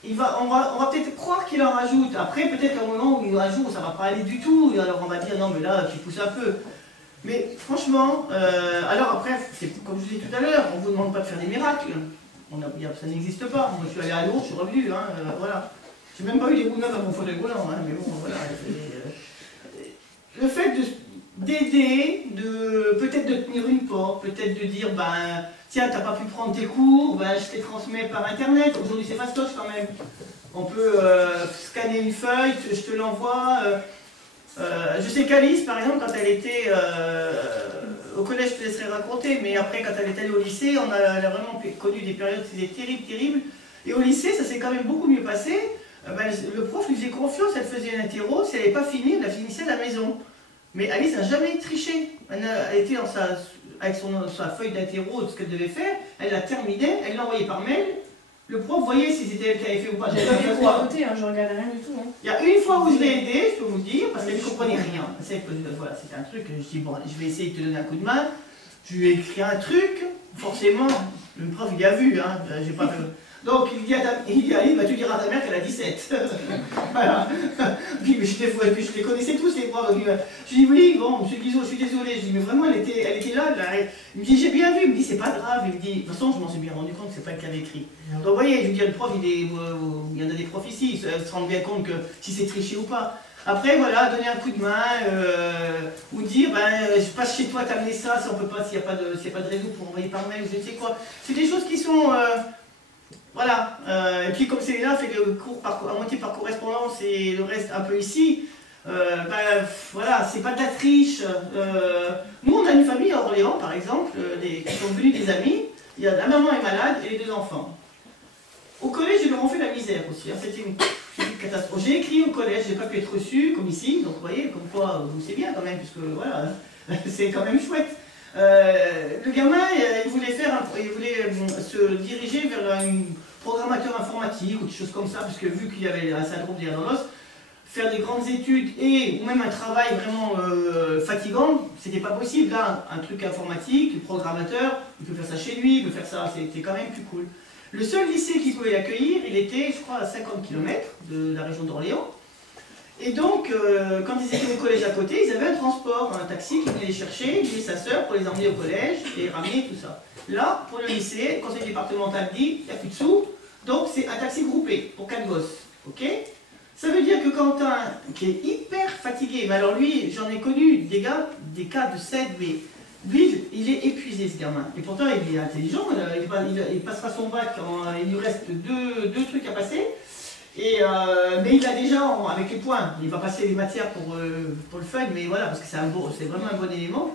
On va peut-être croire qu'il en rajoute. Après, peut-être à un moment où un jour ça ne va pas aller du tout, et alors on va dire non, mais là tu pousses un peu. Mais franchement, alors après, c'est comme je vous disais tout à l'heure, on ne vous demande pas de faire des miracles. Ça n'existe pas. Moi je suis allé à Lourdes, je suis revenu, hein, voilà. J'ai même pas eu des roues neuves à mon fauteuil roulant, hein, mais bon, voilà. Le fait d'aider, peut-être de tenir une porte, peut-être de dire, tiens, t'as pas pu prendre tes cours, je te les transmets par internet. Aujourd'hui c'est fastoche quand même. On peut scanner une feuille, je te l'envoie. Je sais qu'Alice, par exemple, quand elle était au collège, je te laisserai raconter, mais après, quand elle est allée au lycée, elle a vraiment connu des périodes qui étaient terribles, terribles. Et au lycée, ça s'est quand même beaucoup mieux passé. Le prof lui faisait confiance, elle faisait un interro, si elle n'avait pas fini, elle la finissait à la maison. Mais Alice n'a jamais triché. Elle était avec sa feuille d'interro de ce qu'elle devait faire, elle la terminait, elle l'envoyait par mail. Le prof voyait si c'était elle qui avait fait ou pas. J'avais pas pour voter, je regardais rien du tout. Hein. Il y a une fois où je l'ai aidée, je peux vous le dire, parce qu'elle ne comprenait rien. Voilà, c'était un truc, je dis bon, je vais essayer de te donner un coup de main. Je lui ai écrit un truc, forcément, le prof il a vu, hein, j'ai pas fait... Donc il dit à Alice, tu diras à ta mère qu'elle a 17. Voilà. Puis, mais je les connaissais tous les profs. Je dis oui, bon, monsieur Guizot, je suis désolé. Je dis mais vraiment elle était là. Il me dit j'ai bien vu. Il me dit c'est pas grave. Il me dit de toute façon je m'en suis bien rendu compte que c'est pas elle qui avait écrit. Donc vous voyez, je veux dire le prof il y en a des profs ici, ils se rendent bien compte que si c'est triché ou pas. Après voilà, donner un coup de main ou dire je passe chez toi t'amener ça si on peut pas, s'il n'y a pas de réseau pour envoyer par mail ou je ne sais quoi. C'est des choses qui sont voilà, et puis comme Céline fait le cours à moitié par correspondance et le reste un peu ici, voilà, c'est pas de la triche. Nous on a une famille à Orléans par exemple, qui sont venus des amis, la maman est malade et les 2 enfants. Au collège ils leur ont fait la misère aussi, hein. C'était une catastrophe. J'ai écrit au collège, j'ai pas pu être reçu comme ici, donc vous voyez, comme quoi c'est bien quand même, puisque voilà, c'est quand même chouette. Le gamin, il voulait se diriger vers un programmateur informatique ou des choses comme ça, parce que vu qu'il avait un syndrome d'air dans l'os, faire des grandes études ou même un travail vraiment fatigant, c'était pas possible. Là, un truc informatique, le programmateur, il peut faire ça chez lui, il peut faire ça, c'était quand même plus cool. Le seul lycée qui pouvait l'accueillir, il était, je crois, à 50 km de la région d'Orléans. Et donc, quand ils étaient au collège à côté, ils avaient un transport, un taxi qui venait les chercher, lui et sa sœur, pour les emmener au collège et ramener tout ça. Là, pour le lycée, le conseil départemental dit, il n'y a plus de sous, donc c'est un taxi groupé pour 4 gosses. Ok ? Ça veut dire que Quentin, qui est hyper fatigué, mais alors lui, j'en ai connu des cas de 7, mais lui, il est épuisé ce gamin. Et pourtant, il est intelligent, il passera son bac, il lui reste deux trucs à passer. Mais il a déjà, avec les points, il va passer les matières pour le fun, mais voilà, parce que c'est vraiment un bon élément.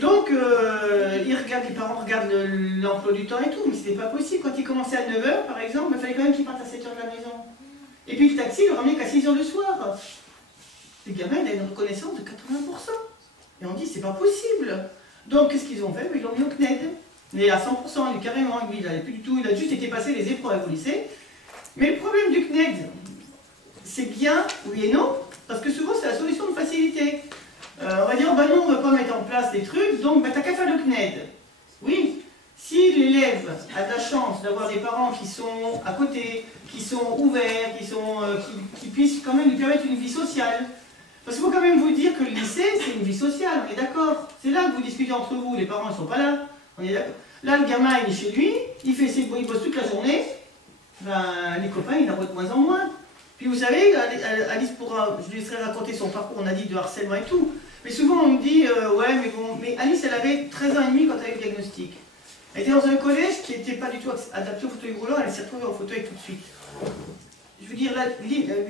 Donc, les parents regardent l'emploi du temps et tout, mais c'était pas possible. Quand il commençait à 9h, par exemple, il fallait quand même qu'il parte à 7h de la maison. Et puis le taxi le ramenait qu'à 6h le soir. Le gamin, il a une reconnaissance de 80%. Et on dit, c'est pas possible. Donc, qu'est-ce qu'ils ont fait? Ils l'ont mis au CNED. Mais à 100%, lui, carrément, lui, il n'allait plus du tout, il a juste été passé les épreuves au lycée. Mais le problème du CNED, c'est bien, oui et non, parce que souvent, c'est la solution de facilité. On va dire, bah non, on ne va pas mettre en place des trucs, donc bah, t'as qu'à faire le CNED. Oui. Si l'élève a de la chance d'avoir des parents qui sont à côté, qui sont ouverts, qui puissent quand même lui permettre une vie sociale. Parce qu'il faut quand même vous dire que le lycée, c'est une vie sociale, on est d'accord. C'est là que vous discutez entre vous, les parents ne sont pas là. On est d'accord. Là, le gamin, il est chez lui, il bosse toute la journée, ben, les copains, il en voit de moins en moins. Puis vous savez, Alice je lui laisserai raconter son parcours, on a dit de harcèlement et tout. Mais souvent, on me dit, ouais, mais bon, mais Alice, elle avait 13 ans et demi quand elle a eu le diagnostic. Elle était dans un collège qui n'était pas du tout adapté au fauteuil roulant, elle s'est retrouvée au fauteuil tout de suite. Je veux dire,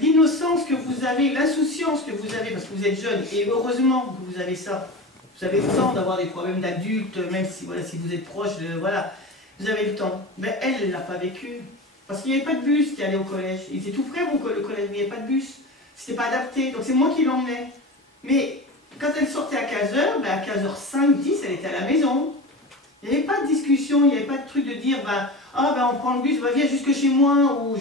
l'innocence que vous avez, l'insouciance que vous avez, parce que vous êtes jeune, et heureusement que vous avez ça. Vous avez le temps d'avoir des problèmes d'adultes, même si, voilà, si vous êtes proche, voilà, vous avez le temps. Mais elle ne l'a pas vécu. Parce qu'il n'y avait pas de bus qui allait au collège. Il était tout près, le collège, mais il n'y avait pas de bus. C'était pas adapté, donc c'est moi qui l'emmenais. Mais quand elle sortait à 15h, ben à 15h05, 10, elle était à la maison. Il n'y avait pas de discussion, il n'y avait pas de truc de dire, on prend le bus, viens jusque chez moi, ou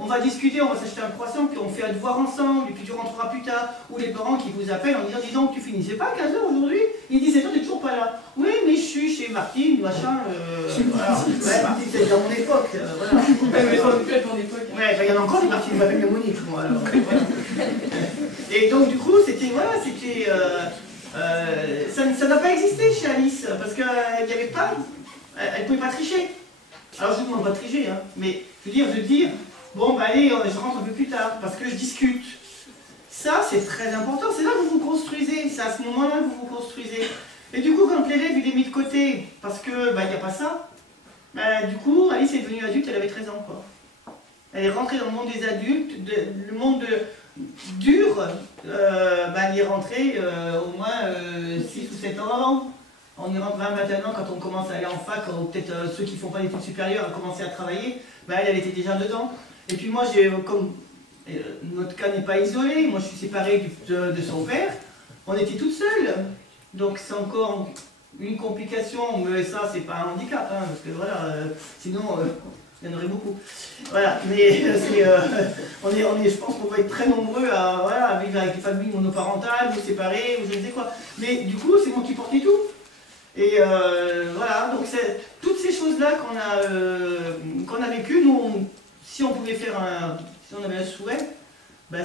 on va discuter, on va s'acheter un croissant, puis on fait un devoir ensemble, et puis tu rentreras plus tard. Ou les parents qui vous appellent en disant, dis donc, tu finissais pas à 15h aujourd'hui? Il dit, 7h, t'es toujours pas là. Oui, mais je suis chez Martine, machin, voilà. Ouais, Martine, c'était dans mon époque, voilà. Ouais, il y en a encore des Martine, m'appelle le Monique, moi, alors. Voilà. Et donc, du coup, c'était, voilà, c'était... ça n'a pas existé chez Alice, parce qu'elle n'y avait pas, elle ne pouvait pas tricher. Alors je ne vous demande pas de tricher, hein, mais je veux dire, bon bah allez, je rentre un peu plus tard, parce que je discute. Ça, c'est très important, c'est là que vous vous construisez, c'est à ce moment-là que vous vous construisez. Et du coup, quand l'élève il est mis de côté, parce que il n'y a pas ça, du coup, Alice est devenue adulte, elle avait 13 ans, quoi. Elle est rentrée dans le monde des adultes, le monde dur, elle y est rentrée au moins 6 ou 7 ans avant. On y rentre maintenant quand on commence à aller en fac, ou peut-être ceux qui ne font pas d'études supérieures à commencer à travailler, elle était déjà dedans. Et puis moi, comme notre cas n'est pas isolé, moi je suis séparée de son père, on était toutes seules. Donc c'est encore une complication, mais ça c'est pas un handicap, hein, parce que voilà, sinon... il y en aurait beaucoup. Voilà, mais je pense qu'on va être très nombreux à vivre avec des familles monoparentales, ou séparées, ou je ne sais quoi. Mais du coup, c'est moi qui portais tout. Et voilà, donc c'est toutes ces choses-là qu'on a vécues, nous, si on pouvait faire si on avait un souhait,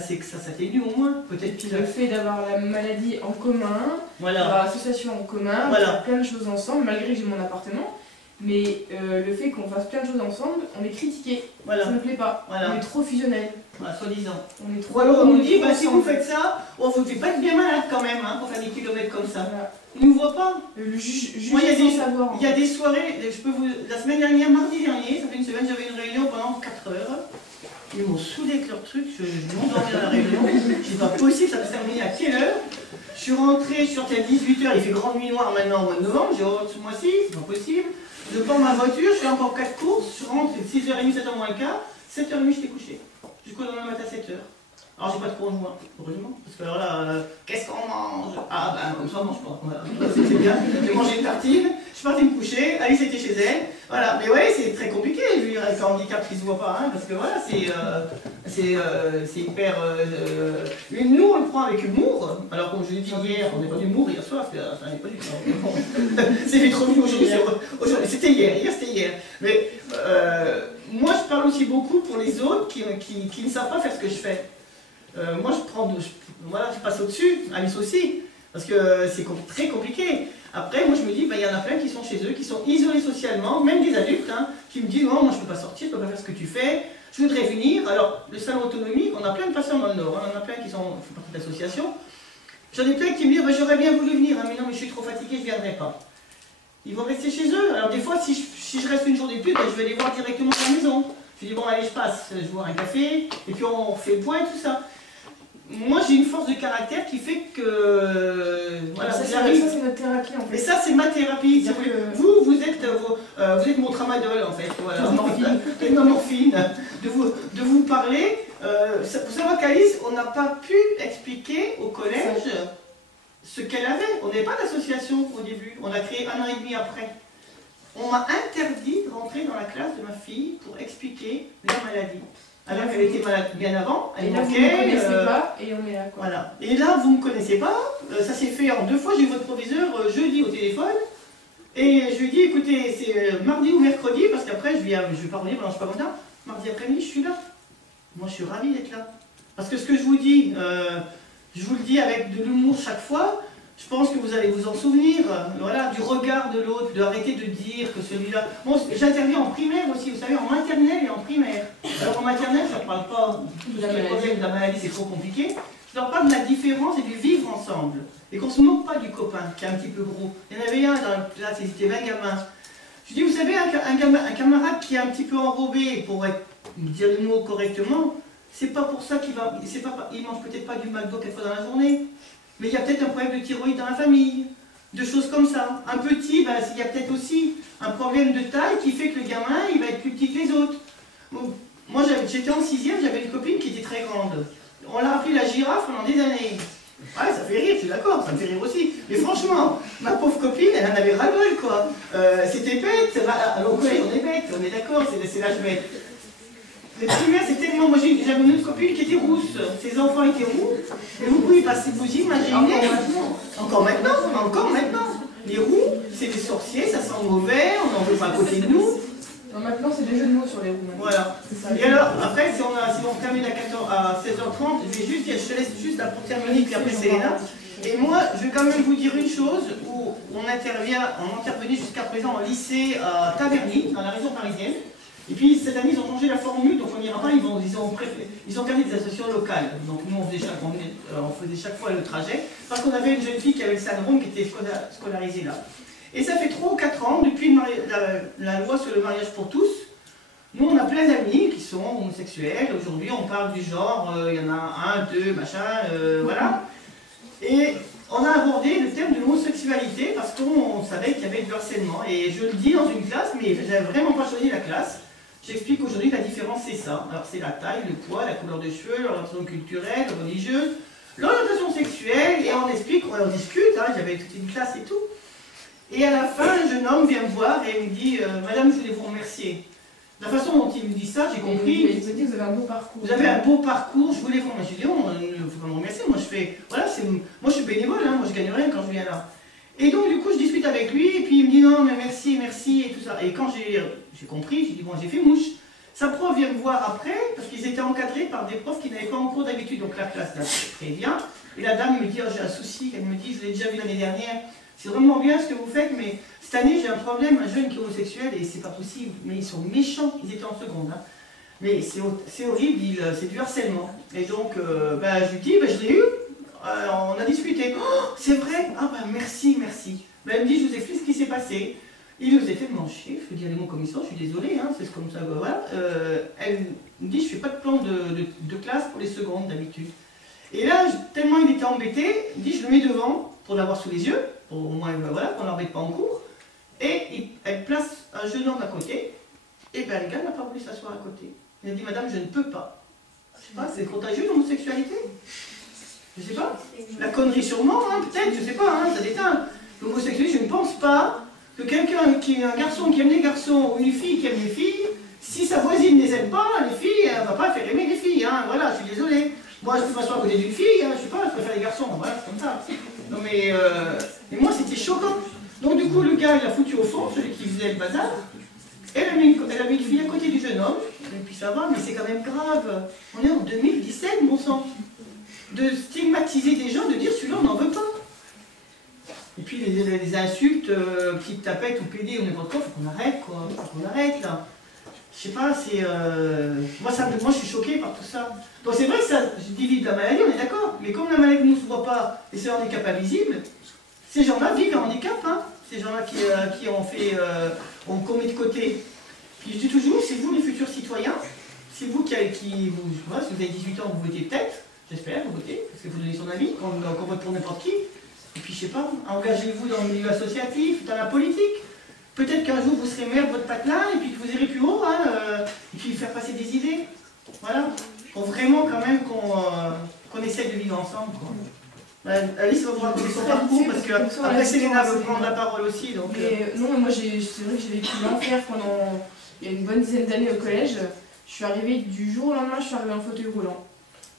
c'est que ça s'atténue au moins. Peut-être qu'il le fait d'avoir la maladie en commun, voilà. d'avoir l'association en commun, voilà. faire plein de choses ensemble, malgré que j'ai mon appartement. Mais le fait qu'on fasse plein de choses ensemble, on est critiqué. Voilà. Ça ne plaît pas. Voilà. On est trop fusionnel. Voilà, soi-disant. On est trop. Ou alors on nous dit, si vous faites ça, on vous fait pas être bien malade quand même, hein, pour faire des kilomètres comme ça. Voilà. Ils ne nous voient pas. Moi, il y a des soirées, la semaine dernière, mardi dernier, ça fait une semaine, j'avais une réunion pendant 4 heures. Ils m'ont saoulé avec leur truc, je m'endormais à la réunion. C'est pas possible, ça va se terminer à quelle heure? Je suis rentrée, je suis sortie à 18h, il fait grande nuit noire maintenant au mois de novembre, j'ai horreur de ce mois-ci, c'est pas possible. Je prends ma voiture, je fais encore 4 courses, je rentre, 6h30, 7h moins le quart, 7h30 j'étais couché. Jusqu'au lendemain matin à 7h. Alors j'ai pas de conjoint, heureusement, parce que alors là, qu'est-ce qu'on mange? Ah ben comme ça on mange pas, voilà. C'est bien, j'ai mangé une tartine, je suis partie me coucher, Alice était chez elle, voilà, mais ouais c'est très compliqué, je veux dire, avec un handicap qui se voit pas, hein, parce que voilà, c'est hyper... nous on le prend avec humour, alors comme je l'ai dit hier, on n'est pas d'humour hier soir, parce que ça n'est pas du tout, c'est fait trop vite aujourd'hui, c'était hier c'était hier, mais moi je parle aussi beaucoup pour les autres qui ne savent pas faire ce que je fais. Moi je passe au-dessus, Alice aussi, parce que c'est très compliqué. Après, moi je me dis, il y en a plein qui sont chez eux, qui sont isolés socialement, même des adultes, hein, qui me disent, non, moi je ne peux pas sortir, je ne peux pas faire ce que tu fais, je voudrais venir. Alors, le salon autonomique, on a plein de patients dans le Nord, hein, on en a plein qui font partie de l'association. J'en ai plein qui me disent, j'aurais bien voulu venir, hein, mais non, mais je suis trop fatiguée, je ne viendrai pas. Ils vont rester chez eux. Alors des fois, si je reste une journée de plus, je vais les voir directement à la maison. Je dis, bon, allez, je passe, je bois un café, et puis on fait le point et tout ça. Moi, j'ai une force de caractère qui fait que... voilà, ça, c'est notre thérapie, en fait. Et ça, c'est ma thérapie. Vous êtes mon tramadol, en fait. Voilà. Ma morphine. De vous parler. Pour savoir qu'Alice, on n'a pas pu expliquer au collège ce qu'elle avait. On n'avait pas d'association au début. On a créé 1 an et demi après. On m'a interdit de rentrer dans la classe de ma fille pour expliquer la maladie. Alors qu'elle était malade bien avant, elle manquait. Vous ne me connaissez pas et on est là. Quoi. Voilà. Et là, vous ne me connaissez pas. Ça s'est fait en 2 fois. J'ai eu votre proviseur jeudi au téléphone. Et je lui ai dit, écoutez, c'est mardi ou mercredi, parce qu'après, je vais pas revenir, je ne suis pas content. Mardi après-midi, je suis là. Moi, je suis ravie d'être là. Parce que ce que je vous dis, je vous le dis avec de l'humour chaque fois. Je pense que vous allez vous en souvenir, voilà, du regard de l'autre, d'arrêter de dire que celui-là... Bon, j'interviens en primaire aussi, vous savez, en maternelle et en primaire. Alors en maternelle, je ne parle pas de la maladie, c'est trop compliqué. Je leur parle de la différence et du vivre ensemble. Et qu'on ne se moque pas du copain, qui est un petit peu gros. Il y en avait un dans la classe, c'était 20 gamins. Je dis, vous savez, un camarade qui est un petit peu enrobé pour dire le mot correctement, c'est pas pour ça qu'il va... il mange peut-être pas du McDo 4 fois dans la journée. Mais il y a peut-être un problème de thyroïde dans la famille, de choses comme ça. Un petit, il y a peut-être aussi un problème de taille qui fait que le gamin, il va être plus petit que les autres. Bon, moi, j'étais en 6e, j'avais une copine qui était très grande. On l'a appelée la girafe pendant des années. Ouais, ça fait rire, je suis d'accord, ça me fait rire aussi. Mais franchement, ma pauvre copine, elle en avait ras-le-bol, quoi. C'était bête. Alors, on est bête, on est d'accord, c'est l'âge bête. Le primaire, c'est tellement... Moi, j'avais une autre copine qui était rousse. Ses enfants étaient roux. Et vous pouvez passer, vous imaginez... Encore maintenant. Les roux, c'est des sorciers, ça sent mauvais, on n'en veut pas à côté de nous. Non, maintenant, c'est des jeux de mots sur les roux. Maintenant. Voilà. Et alors, après, si on termine à 16h30, je vais juste dire, je te laisse juste là pour terminer, puis après, c'est Léna. Et moi, je vais quand même vous dire une chose, où on intervenait jusqu'à présent en lycée à Taverny, dans la région parisienne. Et puis cette année, ils ont changé la formule, donc on n'ira pas, ils ont gardé des associations locales. Donc nous, on faisait chaque fois le trajet, parce qu'on avait une jeune fille qui avait le syndrome, qui était scolarisée là. Et ça fait 3 ou 4 ans, depuis la loi sur le mariage pour tous, nous on a plein d'amis qui sont homosexuels. Aujourd'hui, on parle du genre, il y en a 1, 2, machin, voilà. Et on a abordé le thème de l'homosexualité parce qu'on savait qu'il y avait du harcèlement. Et je le dis dans une classe, mais je n'avais vraiment pas choisi la classe. J'explique aujourd'hui que la différence c'est ça. Alors c'est la taille, le poids, la couleur de cheveux, l'orientation culturelle, religieuse, l'orientation sexuelle, et on explique, on discute, hein, j'avais toute une classe et tout. Et à la fin, un jeune homme vient me voir et me dit Madame, je voulais vous remercier. De la façon dont il me dit ça, j'ai compris. Il vous a dit que vous avez un beau parcours. Vous avez un beau parcours, je voulais vous remercier. Je dis, il ne faut pas me remercier, moi je fais, voilà, moi je suis bénévole, hein, moi je gagne rien quand je viens là. Et donc du coup je discute avec lui, et puis il me dit non mais merci, et tout ça. Et quand j'ai compris, j'ai dit bon j'ai fait mouche. Sa prof vient me voir après, parce qu'ils étaient encadrés par des profs qui n'avaient pas en cours d'habitude, donc la classe là c'est très bien. Et la dame me dit oh, j'ai un souci, elle me dit je l'ai déjà vu l'année dernière, c'est vraiment bien ce que vous faites, mais cette année j'ai un problème, un jeune qui est homosexuel, et c'est pas possible, mais ils sont méchants, ils étaient en seconde. Hein. Mais c'est horrible, c'est du harcèlement. Et donc, je lui dis, je l'ai eu, on a discuté. Oh, c'est vrai, ah merci. Elle me dit, je vous explique ce qui s'est passé. Il nous a tellement chier, je peux dire les mots comme ils sont, je suis désolée, hein, c'est comme ça, voilà. Elle me dit, je fais pas de plan de classe pour les secondes d'habitude. Et là, tellement il était embêté, il me dit, je le mets devant pour l'avoir sous les yeux, pour au moins, voilà, qu'on ne l'embête pas en cours. Et elle place un jeune homme à côté, et le gars n'a pas voulu s'asseoir à côté. Il a dit, madame, je ne peux pas. Je sais pas, c'est contagieux l'homosexualité? Je sais pas. La connerie sûrement, hein, peut-être, je sais pas, hein, ça déteint. L'homosexualité, je ne pense pas que quelqu'un qui est un garçon qui aime les garçons ou une fille qui aime les filles, si sa voisine ne les aime pas, les filles, elle ne va pas faire aimer les filles, hein, voilà, je suis désolé. Moi, je peux m'asseoir à côté d'une fille, hein, je sais pas, je préfère les garçons, voilà, c'est comme ça. Non mais moi, c'était choquant. Donc du coup, le gars, il a foutu au fond, celui qui faisait le bazar. Elle a mis une fille à côté du jeune homme, et puis ça va, mais c'est quand même grave. On est en 2017, mon sang. De stigmatiser des gens, de dire celui-là, on n'en veut pas. Et puis les insultes, petites tapettes ou pédé ou n'importe quoi, faut qu'on arrête, quoi. Faut qu'on arrête, là. Je sais pas, c'est... Moi, je suis choquée par tout ça. Donc c'est vrai que ça divise la maladie, on est d'accord. Mais comme la maladie ne se voit pas, et c'est un handicap invisible, ces gens-là vivent un handicap, hein. Ces gens-là qui ont fait... qu'on met de côté. Puis je dis toujours, c'est vous les futurs citoyens. C'est vous si vous avez 18 ans, vous votez peut-être. J'espère, vous votez, parce que vous donnez son avis, qu'on vote pour n'importe qui. Et puis, je sais pas, engagez-vous dans le milieu associatif, dans la politique. Peut-être qu'un jour, vous serez maire de votre patelin, et puis que vous irez plus haut, hein, et puis faire passer des idées. Voilà. Pour vraiment, quand même, qu'on essaye de vivre ensemble, quoi. Alice va vous raconter son parcours, parce que après, Céléna veut prendre la parole aussi. Donc, Non, moi, c'est vrai que j'ai vécu l'enfer pendant il y a une bonne dizaine d'années au collège. Je suis arrivée du jour au lendemain, je suis arrivée en fauteuil roulant.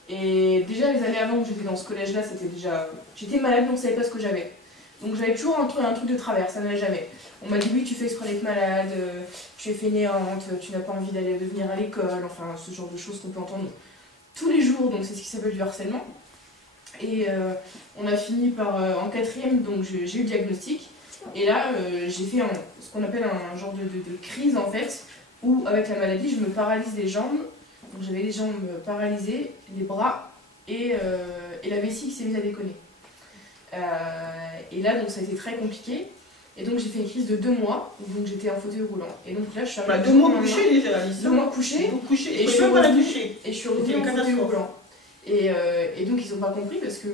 Et déjà les années avant que j'étais dans ce collège-là, c'était déjà... J'étais malade, donc on ne savait pas ce que j'avais. Donc j'avais toujours un truc de travers, ça n'allait jamais. On m'a dit oui, tu fais exprès d'être malade, tu es fainéante, tu n'as pas envie d'aller venir à l'école, enfin ce genre de choses qu'on peut entendre tous les jours, donc c'est ce qui s'appelle du harcèlement. Et on a fini par, en quatrième, donc j'ai eu le diagnostic. Et là, j'ai fait ce qu'on appelle un genre de crise en fait, où avec la maladie, je me paralyse les jambes. Donc j'avais les jambes paralysées, les bras et la vessie qui s'est mise à déconner. Et là, donc ça a été très compliqué. Et donc j'ai fait une crise de 2 mois, donc j'étais en fauteuil roulant. Et donc là, je suis arrivée... 2 mois couchés déjà, Alice. 2 mois couchés. Et je suis revenue en fauteuil roulant. Et donc ils n'ont pas compris parce que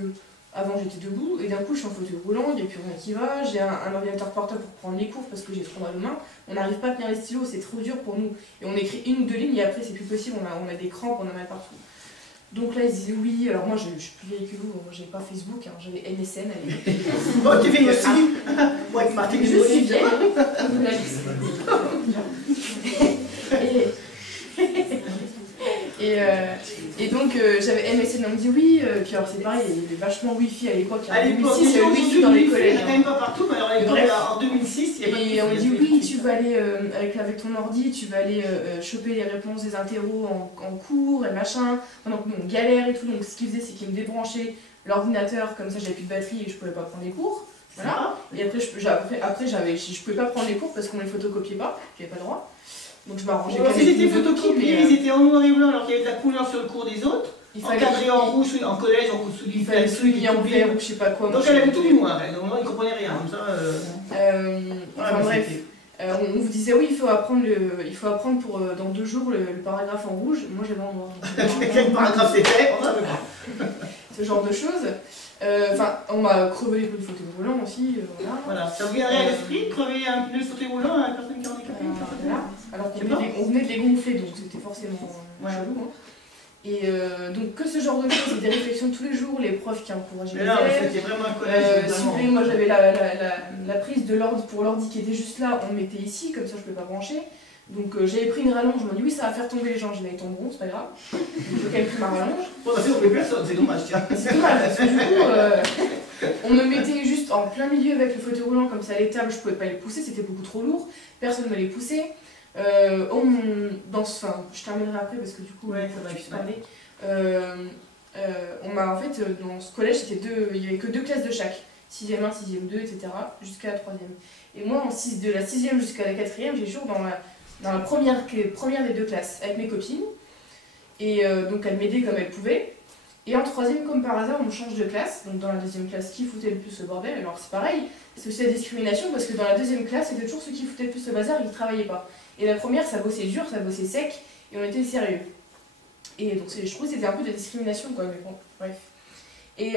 avant j'étais debout et d'un coup je suis en fauteuil roulant, il n'y a plus rien qui va, j'ai un ordinateur portable pour prendre les cours parce que j'ai trop mal aux mains, on n'arrive pas à tenir les stylos, c'est trop dur pour nous. Et on écrit 1 ou 2 lignes et après c'est plus possible, on a des crampes, on a mal partout. Donc là ils disaient oui, alors moi je suis plus vieille que vous, j'avais pas Facebook, hein, j'avais MSN à l'époque. Oh tu vieille aussi. Moi avec Martin, je suis vieille, et donc j'avais MSN, on me dit oui, puis alors c'est pareil, il y avait vachement Wi-Fi à l'époque, en 2006 il y avait Wi-Fi dans les collèges. Il n'y en a même pas partout, mais alors en 2006 il y a pas de... Et on me dit oui, tu vas aller, avec ton ordi, tu vas aller choper les réponses des interros en cours et machin, donc nous on galère et tout, donc ce qu'ils faisaient c'est qu'ils me débranchaient l'ordinateur, comme ça j'avais plus de batterie et je pouvais pas prendre les cours. Voilà. Et après je pouvais pas prendre les cours parce qu'on les photocopiait pas, j'avais pas le droit. Donc je m'arrangeais. Ils étaient photocopiés, ils étaient en noir et blanc alors qu'il y avait de la couleur sur le cours des autres. Encadré en rouge, en collège, en rouge, il fallait souligner en vert ou je sais pas quoi. Donc elle avait tout mis noir, donc ils ne comprenaient rien. Comme ça, enfin bref, on vous disait oui, il faut apprendre pour dans 2 jours le paragraphe en rouge. Moi j'avais en noir. Quel paragraphe c'était? On savait pas. Ce genre de choses. Enfin, on m'a crevé les pneus de fauteuil roulant aussi. Voilà. Ça vous viendrait à l'esprit de crever un pneu de fauteuil roulant à une personne qui est handicapée? Alors qu'on venait de les gonfler, donc c'était forcément chelou. Hein. Et donc que ce genre de choses, des réflexions tous les jours, les profs qui encourageaient les élèves. C'était vraiment un collège. Si vous voulez, moi j'avais la prise de l'ordi pour l'ordi qui était juste là, on mettait ici, comme ça je ne pouvais pas brancher. Donc j'avais pris une rallonge, je me dis oui ça va faire tomber les gens, j'ai dit ils tomberont, c'est pas grave. Donc je calcule ma rallonge. Bon, ça fait tomber personne, c'est dommage, tiens. C'est dommage, parce que du coup, on me mettait juste en plein milieu avec le fauteuil roulant, comme ça les tables je pouvais pas les pousser, c'était beaucoup trop lourd, personne ne me les poussait. Je terminerai après parce que du coup, ouais, ça va plus parler. On m'a en fait, dans ce collège, il n'y avait que 2 classes de chaque. 6e 1, 6e 2, etc. jusqu'à la 3e. Et moi, de la 6e jusqu'à la 4e, j'ai toujours dans la première des 2 classes avec mes copines. Et donc elles m'aidaient comme elles pouvaient. Et en 3e, comme par hasard, on change de classe. Donc dans la 2e classe, qui foutait le plus le bordel? Alors c'est pareil, c'est aussi la discrimination parce que dans la 2e classe, c'était toujours ceux qui foutaient le plus le bazar et qui ne travaillaient pas. Et la première, ça bossait dur, ça bossait sec, et on était sérieux. Et donc je trouve que c'était un peu de la discrimination, quoi, mais bon, bref. Et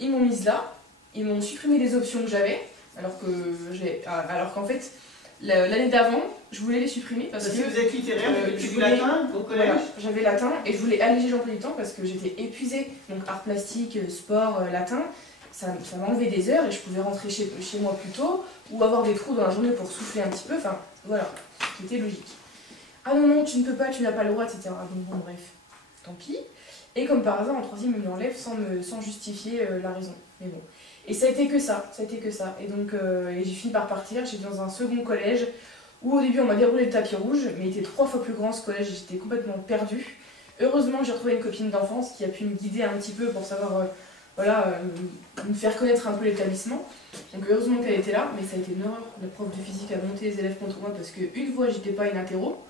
ils m'ont mise là, ils m'ont supprimé les options que j'avais, alors qu'en fait, l'année d'avant, je voulais les supprimer parce que vous êtes littéraire, vous avez je du voulais- latin au collège. voilà, j'avais latin et je voulais alléger l'emploi du temps parce que j'étais épuisée. Donc art plastique, sport, latin, ça m'enlevait des heures et je pouvais rentrer chez moi plus tôt ou avoir des trous dans la journée pour souffler un petit peu. Enfin voilà, c'était logique. Ah non, non, tu ne peux pas, tu n'as pas le droit, etc. Donc bon, bref, tant pis. Et comme par hasard, en troisième, il me l'enlève sans justifier la raison. Mais bon. Et ça a été que ça, Et donc et j'ai fini par partir, j'étais dans un second collège où au début on m'a déroulé le tapis rouge, mais il était 3 fois plus grand ce collège et j'étais complètement perdue. Heureusement, j'ai retrouvé une copine d'enfance qui a pu me guider un petit peu pour savoir, me faire connaître un peu l'établissement. Donc heureusement qu'elle était là, mais ça a été une horreur. La prof de physique a monté les élèves contre moi parce qu'une fois j'étais pas une interro,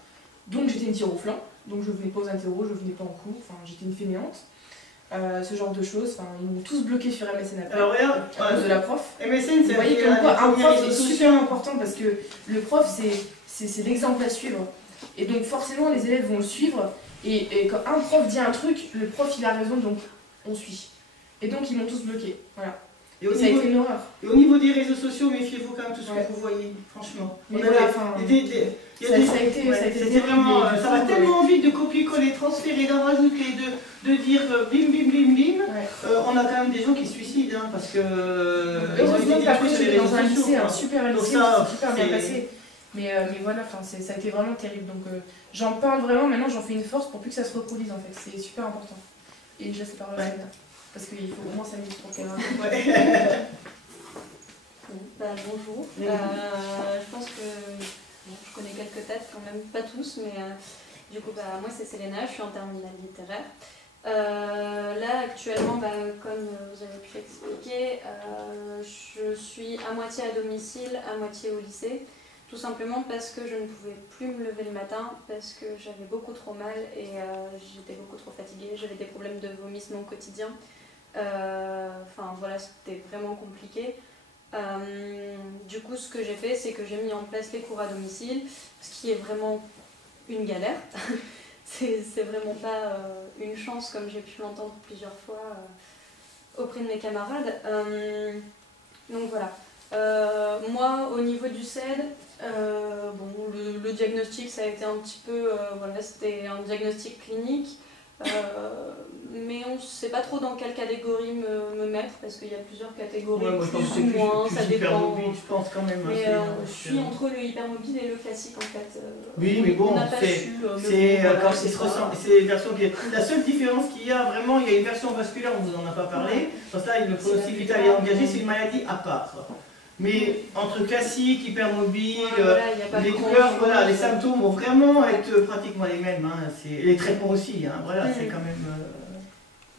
donc j'étais une tire au flanc, donc je venais pas aux interros, je venais pas en cours, enfin j'étais une fainéante. Ce genre de choses, ils m'ont tous bloqué sur MSN après, Alors regarde, à cause de la prof. MSN, Vous voyez comme quoi un prof est super important parce que le prof c'est l'exemple à suivre. Et donc forcément les élèves vont le suivre et quand un prof dit un truc, le prof il a raison donc on suit. Et donc ils m'ont tous bloqué, voilà. Et ça a été une horreur. Et au niveau des réseaux sociaux, méfiez-vous quand même tout ce Ouais. que vous voyez, franchement. Mais On a voilà, des- enfin, il y a ça des- a été ouais, c'était terrible, vraiment, et du ça va coup, tellement vite de copier-coller, transférer, d'en rajouter, de dire bim bim bim bim. ouais. On a quand même des gens qui se suicident hein, parce que Heureusement qu'après sur les j'étais dans réseaux un sociaux, lycée, un quoi. super Donc lycée, ça, c'est super bien c'est- passé. Mais voilà, ça a été vraiment terrible. Donc j'en parle vraiment, maintenant j'en fais une force pour plus que ça se reproduise en fait. C'est super important. Et je laisse la parole à Selena. Parce qu'il faut au moins 5 minutes pour qu'elle Ouais. Bonjour. Oui. Je pense que je connais quelques têtes quand même, pas tous, mais du coup, moi c'est Selena, je suis en terminale littéraire. Là actuellement, comme vous avez pu l'expliquer, je suis à moitié à domicile, à moitié au lycée. Tout simplement parce que je ne pouvais plus me lever le matin, parce que j'avais beaucoup trop mal et j'étais beaucoup trop fatiguée, j'avais des problèmes de vomissement quotidien. Voilà, c'était vraiment compliqué. Du coup, ce que j'ai fait, c'est que j'ai mis en place les cours à domicile, ce qui est vraiment une galère. C'est vraiment pas une chance, comme j'ai pu l'entendre plusieurs fois auprès de mes camarades. Donc voilà. Moi, au niveau du CED, le diagnostic, ça a été un petit peu, c'était un diagnostic clinique. Mais on ne sait pas trop dans quelle catégorie me mettre parce qu'il y a plusieurs catégories, Ouais, moi, je pense que plus ou moins, ça dépend. hypermobile, je pense quand même. Mais hein, je suis entre le hypermobile et le classique en fait. Oui, mais bon, on n'a pas c'est su. c'est voilà, quand c'est il se ça. ressemble. C'est une version qui est... La seule différence qu'il y a vraiment, il y a une version vasculaire, on vous en a pas parlé. Parce que là, le pronostic vital est engagé, c'est une maladie à part. Mais entre classique, hypermobile, Ouais, voilà, il y a pas les grand couleurs, chose. voilà, les symptômes vont vraiment être pratiquement les mêmes. Hein. Les traitements aussi, hein. Voilà, c'est Mhm. quand même.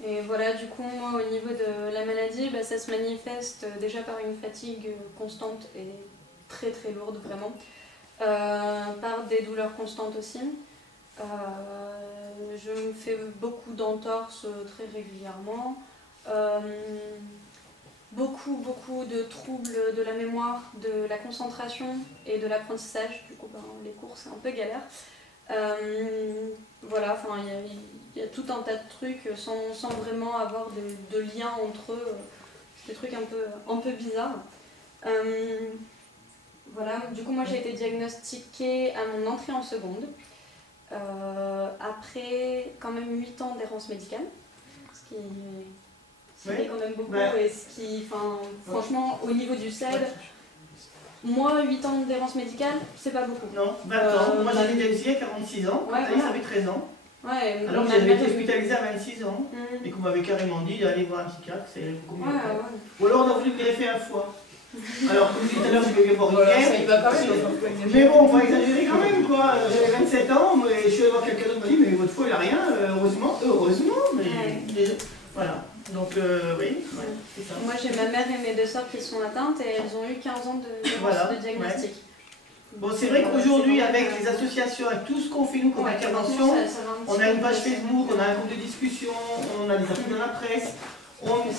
Et voilà, du coup, moi, au niveau de la maladie, ça se manifeste déjà par une fatigue constante et très très lourde, vraiment. Par des douleurs constantes aussi. Je me fais beaucoup d'entorses très régulièrement. Beaucoup de troubles de la mémoire, de la concentration et de l'apprentissage. Du coup, les cours, c'est un peu galère. Voilà, il y a tout un tas de trucs sans vraiment avoir de lien entre eux, des trucs un peu bizarres. Voilà, du coup moi j'ai été diagnostiquée à mon entrée en seconde, après quand même 8 ans d'errance médicale, ce qui est quand même beaucoup, et ce qui, franchement au niveau du CED, moi 8 ans d'errance médicale, c'est pas beaucoup. Non, 20 ans. Moi j'ai été diagnostiquée à 46 ans, Ouais, ça avait 13 ans. Ouais, Alors que j'avais été hospitalisée à 26 ans. Mhm. Et qu'on m'avait carrément dit d'aller voir un psychiatre, ça irait beaucoup mieux. Ouais. Ou alors on a voulu me greffer un foie. Alors comme je disais tout à l'heure, je vais voir une Voilà, ça guerre. y va quand même. Mais bon, faut exagérer quand même quoi. J'avais 27 ans, mais je suis allé voir quelqu'un d'autre qui m'a dit mais votre foie il a rien, heureusement, mais voilà. Donc oui, c'est ça. Moi j'ai ma mère et mes 2 sœurs qui sont atteintes et elles ont eu 15 ans de diagnostic. Bon, c'est vrai qu'aujourd'hui, avec les associations, avec tout ce qu'on fait nous comme intervention, on a une page Facebook, on a un groupe de discussion, on a des articles dans la presse,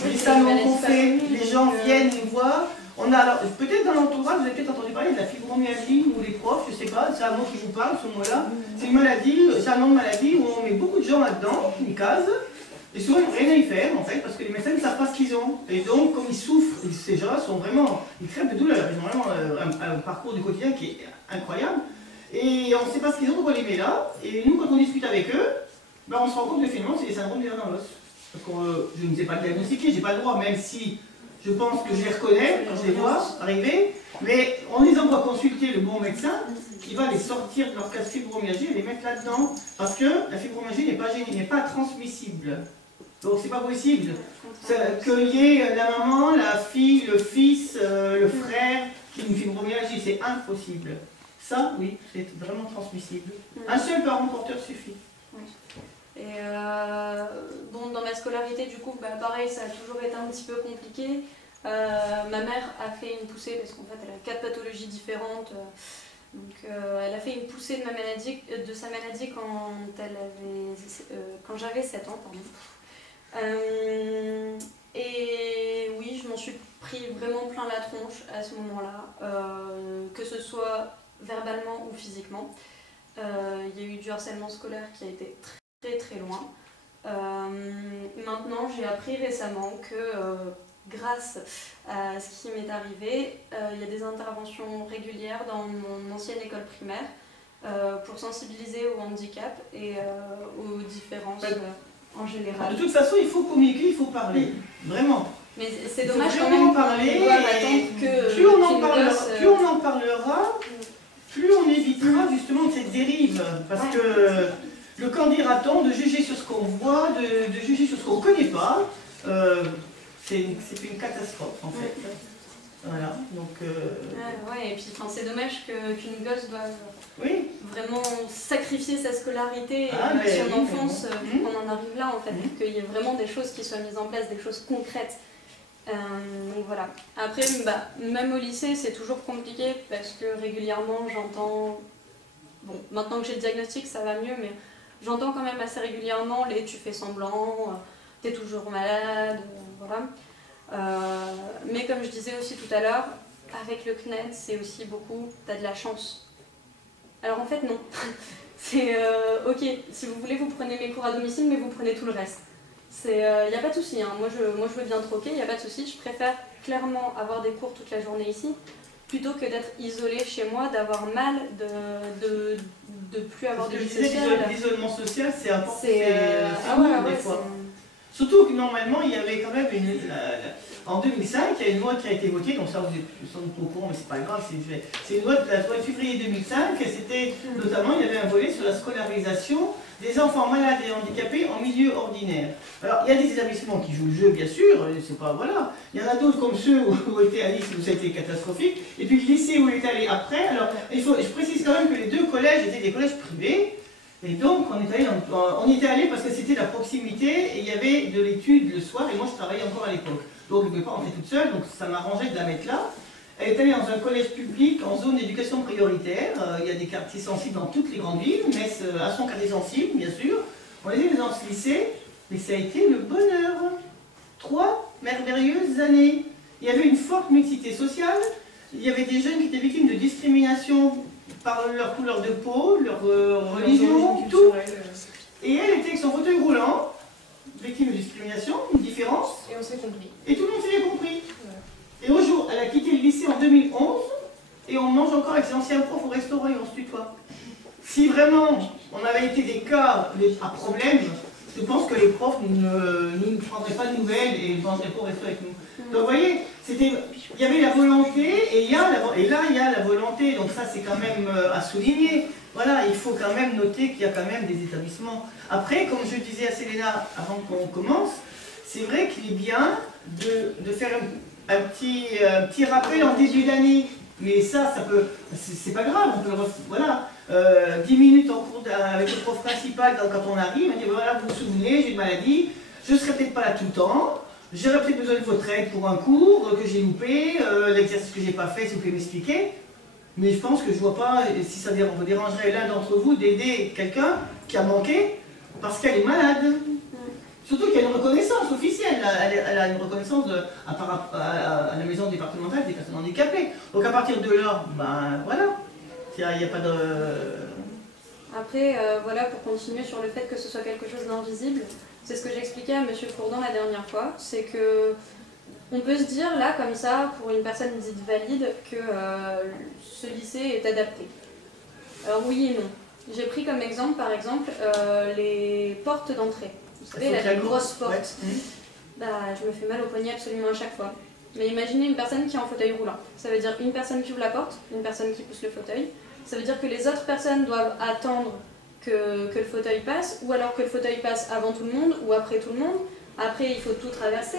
les salons qu'on fait, les gens viennent nous voir. On a alors, peut-être dans l'entourage, vous avez peut-être entendu parler de la fibromyalgie ou les profs, je sais pas, c'est un mot qui vous parle, ce mot-là. C'est une maladie, c'est un nom de maladie où on met beaucoup de gens là-dedans, une case, Et souvent, ils n'ont rien à y faire, en fait, parce que les médecins ne savent pas ce qu'ils ont. Et donc, comme ils souffrent, ces gens-là sont vraiment, ils crèvent de douleur. Ils ont vraiment un parcours du quotidien qui est incroyable. Et on ne sait pas ce qu'ils ont, donc on les met là. Et nous, quand on discute avec eux, ben, on se rend compte que finalement, c'est les syndromes des nerfs dans l'os. Parce que je ne sais pas le diagnostiquer, j'ai pas le droit, même si je pense que je les reconnais quand je les vois arriver. Mais on les envoie consulter le bon médecin qui va les sortir de leur cas de fibromyalgie et les mettre là-dedans. Parce que la fibromyalgie n'est pas transmissible. Donc c'est pas possible qu'il y ait la maman, la fille, le fils, le frère qui ait une fibromyalgie, c'est impossible. Ça, oui, c'est vraiment transmissible. Un seul parent porteur suffit. Et bon, dans ma scolarité, du coup, bah, pareil, ça a toujours été un petit peu compliqué. Ma mère a fait une poussée, parce qu'en fait, elle a 4 pathologies différentes. Donc, elle a fait une poussée de sa maladie quand j'avais 7 ans, pardon. Et oui, je m'en suis pris vraiment plein la tronche à ce moment-là, que ce soit verbalement ou physiquement. Il y a eu du harcèlement scolaire qui a été très loin. Maintenant, j'ai appris récemment que grâce à ce qui m'est arrivé, il y a des interventions régulières dans mon ancienne école primaire pour sensibiliser au handicap et aux différences en général. De toute façon, il faut communiquer, il faut parler, vraiment. Mais c'est dommage quand même parler. Que plus on en parlera, plus on évitera justement cette dérive. Parce que le qu'en dira-t-on, de juger sur ce qu'on voit, de juger sur ce qu'on ne connaît pas, c'est une catastrophe en fait. Voilà, donc... ouais, et puis c'est dommage qu'une gosse doive vraiment sacrifier sa scolarité et son enfance pour qu'on en arrive là en fait, qu'il y ait vraiment des choses qui soient mises en place, des choses concrètes. Donc voilà. Après, même au lycée, c'est toujours compliqué parce que régulièrement j'entends... Bon, maintenant que j'ai le diagnostic, ça va mieux, mais j'entends quand même assez régulièrement les « tu fais semblant »,« t'es toujours malade », voilà. Mais comme je disais aussi tout à l'heure, avec le CNED, c'est aussi beaucoup « t'as de la chance ». Alors en fait, non. C'est ok, si vous voulez, vous prenez mes cours à domicile, mais vous prenez tout le reste. Il n'y a pas de souci, hein. Moi je veux bien troquer, il n'y a pas de souci. Je préfère clairement avoir des cours toute la journée ici, plutôt que d'être isolée chez moi, d'avoir mal, de plus avoir de vie sociale. L'isolement social, c'est important. Des fois. Surtout que normalement, il y avait quand même en 2005, il y a une loi qui a été votée, donc ça vous êtes sans doute au courant, mais c'est pas grave, c'est une loi de la loi de février 2005, et c'était notamment, il y avait un volet sur la scolarisation des enfants malades et handicapés en milieu ordinaire. Alors, il y a des établissements qui jouent le jeu, bien sûr, c'est pas, voilà. Il y en a d'autres comme ceux où était Alice, où ça a été catastrophique, et puis le lycée où il est allé après. Alors, je précise quand même que les 2 collèges étaient des collèges privés, et donc on y était allé parce que c'était la proximité, et il y avait de l'étude le soir, et moi je travaillais encore à l'époque. Donc je ne pouvais pas rentrer toute seule, donc ça m'arrangeait de la mettre là. Elle est allée dans un collège public en zone d'éducation prioritaire. Il y a des quartiers sensibles dans toutes les grandes villes, Metz a son quartier sensible, bien sûr. On les a mis dans ce lycée, mais ça a été le bonheur. 3 merveilleuses années. Il y avait une forte mixité sociale, il y avait des jeunes qui étaient victimes de discrimination par leur couleur de peau, leur religion, tout. Et elle était avec son fauteuil roulant, victime de discrimination, une différence. Et on s'est compris. Et tout le monde s'est bien compris. Et au jour, elle a quitté le lycée en 2011, et on mange encore avec ses anciens profs au restaurant et on se tutoie. Si vraiment on avait été des cas à problème, je pense que les profs ne prendraient pas de nouvelles et ne viendraient pas au resto avec nous. Donc vous voyez, il y avait la volonté, et là il y a la volonté, donc ça c'est quand même à souligner. Voilà, il faut quand même noter qu'il y a quand même des établissements. Après, comme je disais à Selena avant qu'on commence, c'est vrai qu'il est bien de faire un petit rappel en début d'année, mais ça peut, c'est pas grave, on peut, voilà, 10 minutes en cours avec le prof principal quand on arrive, on dit voilà, vous vous souvenez, j'ai une maladie, je ne serai peut-être pas là tout le temps, j'aurais peut-être besoin de votre aide pour un cours que j'ai loupé, l'exercice que j'ai pas fait, si vous pouvez m'expliquer, mais je pense que je vois pas si ça vous dérangerait l'un d'entre vous d'aider quelqu'un qui a manqué parce qu'elle est malade. Surtout qu'il y a une reconnaissance officielle, elle a une reconnaissance à la maison départementale des personnes handicapées. Donc à partir de là, ben voilà, il n'y a pas de... Après, voilà, pour continuer sur le fait que ce soit quelque chose d'invisible, C'est ce que j'expliquais à Monsieur Courdin la dernière fois, c'est que on peut se dire là comme ça, pour une personne dite valide, que ce lycée est adapté. Alors oui et non. J'ai pris comme exemple, par exemple, les portes d'entrée. Vous savez, là, les grosses portes. Ouais. Bah, je me fais mal au poignet absolument à chaque fois. Mais imaginez une personne qui est en fauteuil roulant. Ça veut dire une personne qui ouvre la porte, une personne qui pousse le fauteuil. Ça veut dire que les autres personnes doivent attendre que le fauteuil passe, ou alors que le fauteuil passe avant tout le monde, ou après tout le monde. Après, il faut tout traverser,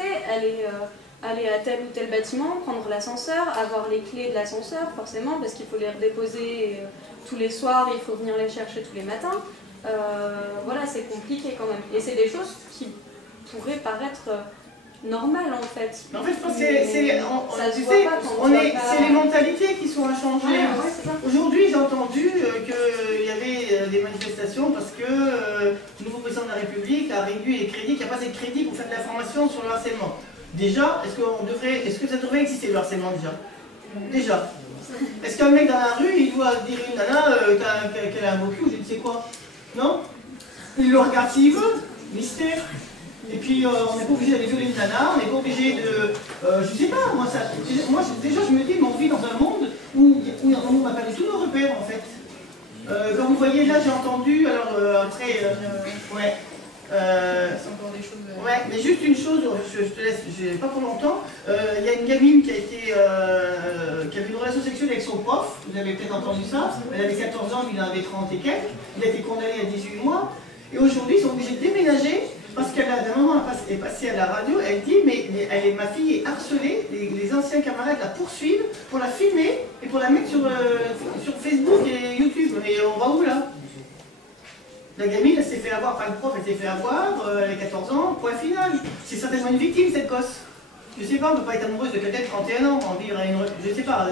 aller à tel ou tel bâtiment, prendre l'ascenseur, avoir les clés de l'ascenseur, forcément, parce qu'il faut les redéposer tous les soirs, il faut venir les chercher tous les matins. Voilà, c'est compliqué quand même. Et c'est des choses qui pourraient paraître normales en fait. En fait, je pense que c'est les mentalités qui sont à changer. Ouais, aujourd'hui, j'ai entendu qu'il y avait des manifestations parce que le nouveau président de la République a réduit les crédits, qu'il n'y a pas assez de crédits pour faire de la formation sur le harcèlement. Déjà, est-ce que ça devrait exister le harcèlement déjà est-ce qu'un mec dans la rue, il doit dire une nana qu'elle a un beau cul ou je ne sais quoi? Non? Il le regarde s'il veut, mystère. Et puis on n'est pas obligé d'aller violer une nana, on n'est pas obligé de... je sais pas, moi déjà je me dis, mais on vit dans un monde où on a perdu tous nos repères en fait. Comme vous voyez là, j'ai entendu, alors après... ouais. C'est encore des choses... Ouais, mais juste une chose, je te laisse, j'ai pas pour longtemps. Il y a une gamine qui avait une relation sexuelle avec son prof, vous avez peut-être entendu ça. Elle avait 14 ans, lui il en avait 30 et quelques. Il a été condamné à 18 mois. Et aujourd'hui, ils sont obligés de déménager parce qu'à un moment, elle est passée à la radio, elle dit, mais ma fille est harcelée, les anciens camarades la poursuivent pour la filmer et pour la mettre sur Facebook et YouTube. Et on va où là? La gamine, elle s'est fait avoir par le prof, elle s'est fait avoir, elle a 14 ans, point final. C'est certainement une victime, cette gosse. Je sais pas, on ne peut pas être amoureuse de quelqu'un de 31 ans, en vivre à une... Je sais pas.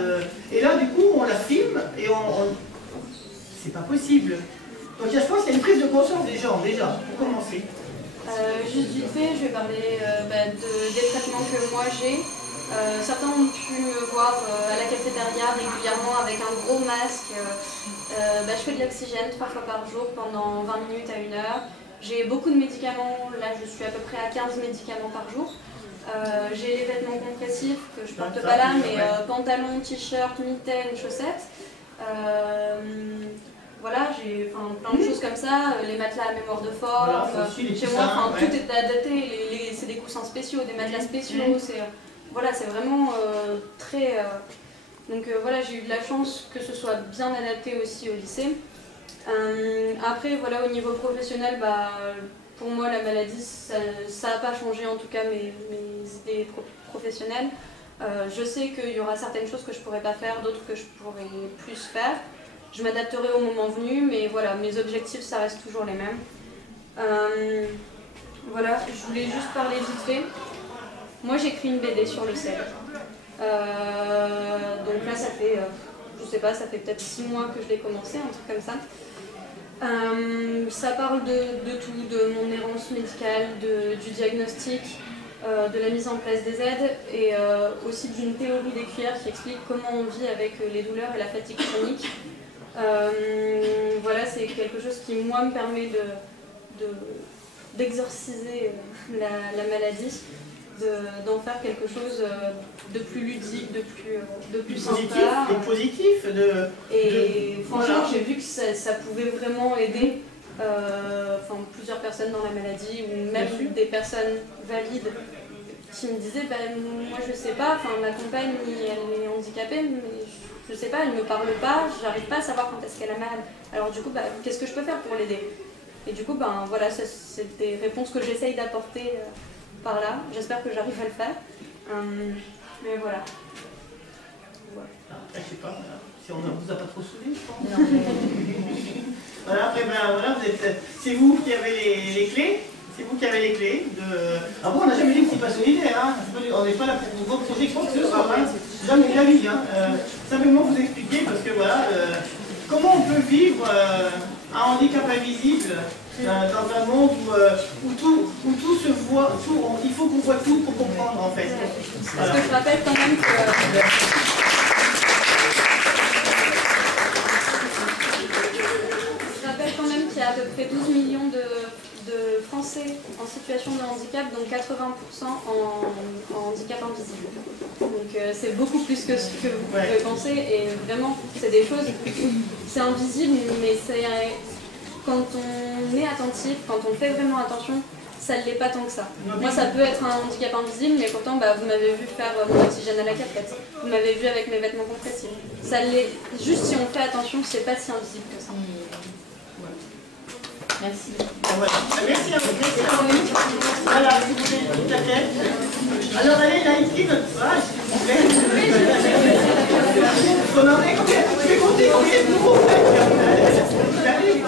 Et là, du coup, on la filme et c'est pas possible. Donc je pense qu'il y a une prise de conscience des gens, déjà, pour commencer. Juste vite fait, je vais parler des traitements que moi j'ai. Certains ont pu me voir à la cafétéria régulièrement avec un gros masque. Je fais de l'oxygène 3 fois par jour pendant 20 minutes à 1 heure. J'ai beaucoup de médicaments, là je suis à peu près à 15 médicaments par jour. J'ai les vêtements compressifs que je porte pas là, mais pantalon, t-shirt, mitaines, chaussettes. Voilà, j'ai plein de choses comme ça, les matelas à mémoire de forme, voilà, chez moi, tout est adapté, c'est des coussins spéciaux, des matelas spéciaux, voilà, c'est vraiment très... Donc voilà, j'ai eu de la chance que ce soit bien adapté aussi au lycée. Après, voilà, au niveau professionnel, pour moi, la maladie, ça n'a pas changé en tout cas mes idées professionnelles. Je sais qu'il y aura certaines choses que je ne pourrais pas faire, d'autres que je pourrais plus faire. Je m'adapterai au moment venu, mais voilà, mes objectifs, ça reste toujours les mêmes. Voilà, je voulais juste parler vite fait. Moi, j'écris une BD sur le sel. Donc là, ça fait, je sais pas, ça fait peut-être 6 mois que je l'ai commencé, un truc comme ça. Ça parle de tout, de mon errance médicale, du diagnostic, de la mise en place des aides et aussi d'une théorie des cuillères qui explique comment on vit avec les douleurs et la fatigue chronique. Voilà, c'est quelque chose qui, moi, me permet d'exorciser la maladie, d'en faire quelque chose de plus ludique, de plus sympa. Et positif. Et franchement, j'ai vu que ça pouvait vraiment aider plusieurs personnes dans la maladie, ou même des personnes valides qui me disaient, moi je sais pas, ma compagne elle est handicapée, mais je sais pas, elle me parle pas, j'arrive pas à savoir quand est-ce qu'elle a mal. Alors du coup, qu'est-ce que je peux faire pour l'aider? Et du coup, voilà, c'est des réponses que j'essaye d'apporter par là. J'espère que j'arrive à le faire. Mais voilà. Je sais pas, si on ne vous a pas trop saoulé, je pense. Non. Voilà, après, voilà, c'est vous qui avez les clés. C'est vous qui avez les clés de... Ah bon, on n'a jamais dit que c'est pas solidaire, hein. On n'est pas là pour vous reprocher quoi que ce soit, hein. Jamais de la vie, hein. Simplement vous expliquer, parce que voilà, comment on peut vivre un handicap invisible dans un monde où tout se voit, il faut qu'on voit tout pour comprendre en fait. Parce que je rappelle quand même que... qu'il y a à peu près 12 millions de Français en situation situation de handicap, donc 80% en handicap invisible. Donc c'est beaucoup plus que ce que vous pouvez penser, et vraiment, c'est des choses, c'est invisible, mais c'est quand on est attentif, quand on fait vraiment attention, ça ne l'est pas tant que ça. Moi, ça peut être un handicap invisible, mais pourtant, vous m'avez vu faire mon oxygène à la cafette. Vous m'avez vu avec mes vêtements compressibles. Ça l'est. Juste si on fait attention, c'est pas si invisible que ça. Merci. Voilà. Merci à vous. Merci à vous. Voilà, vous voulez tout à fait. Alors, allez, là, ici, notre phrase, s'il vous plaît. On en est combien? Je vais compter combien de nouveaux faits. Allez.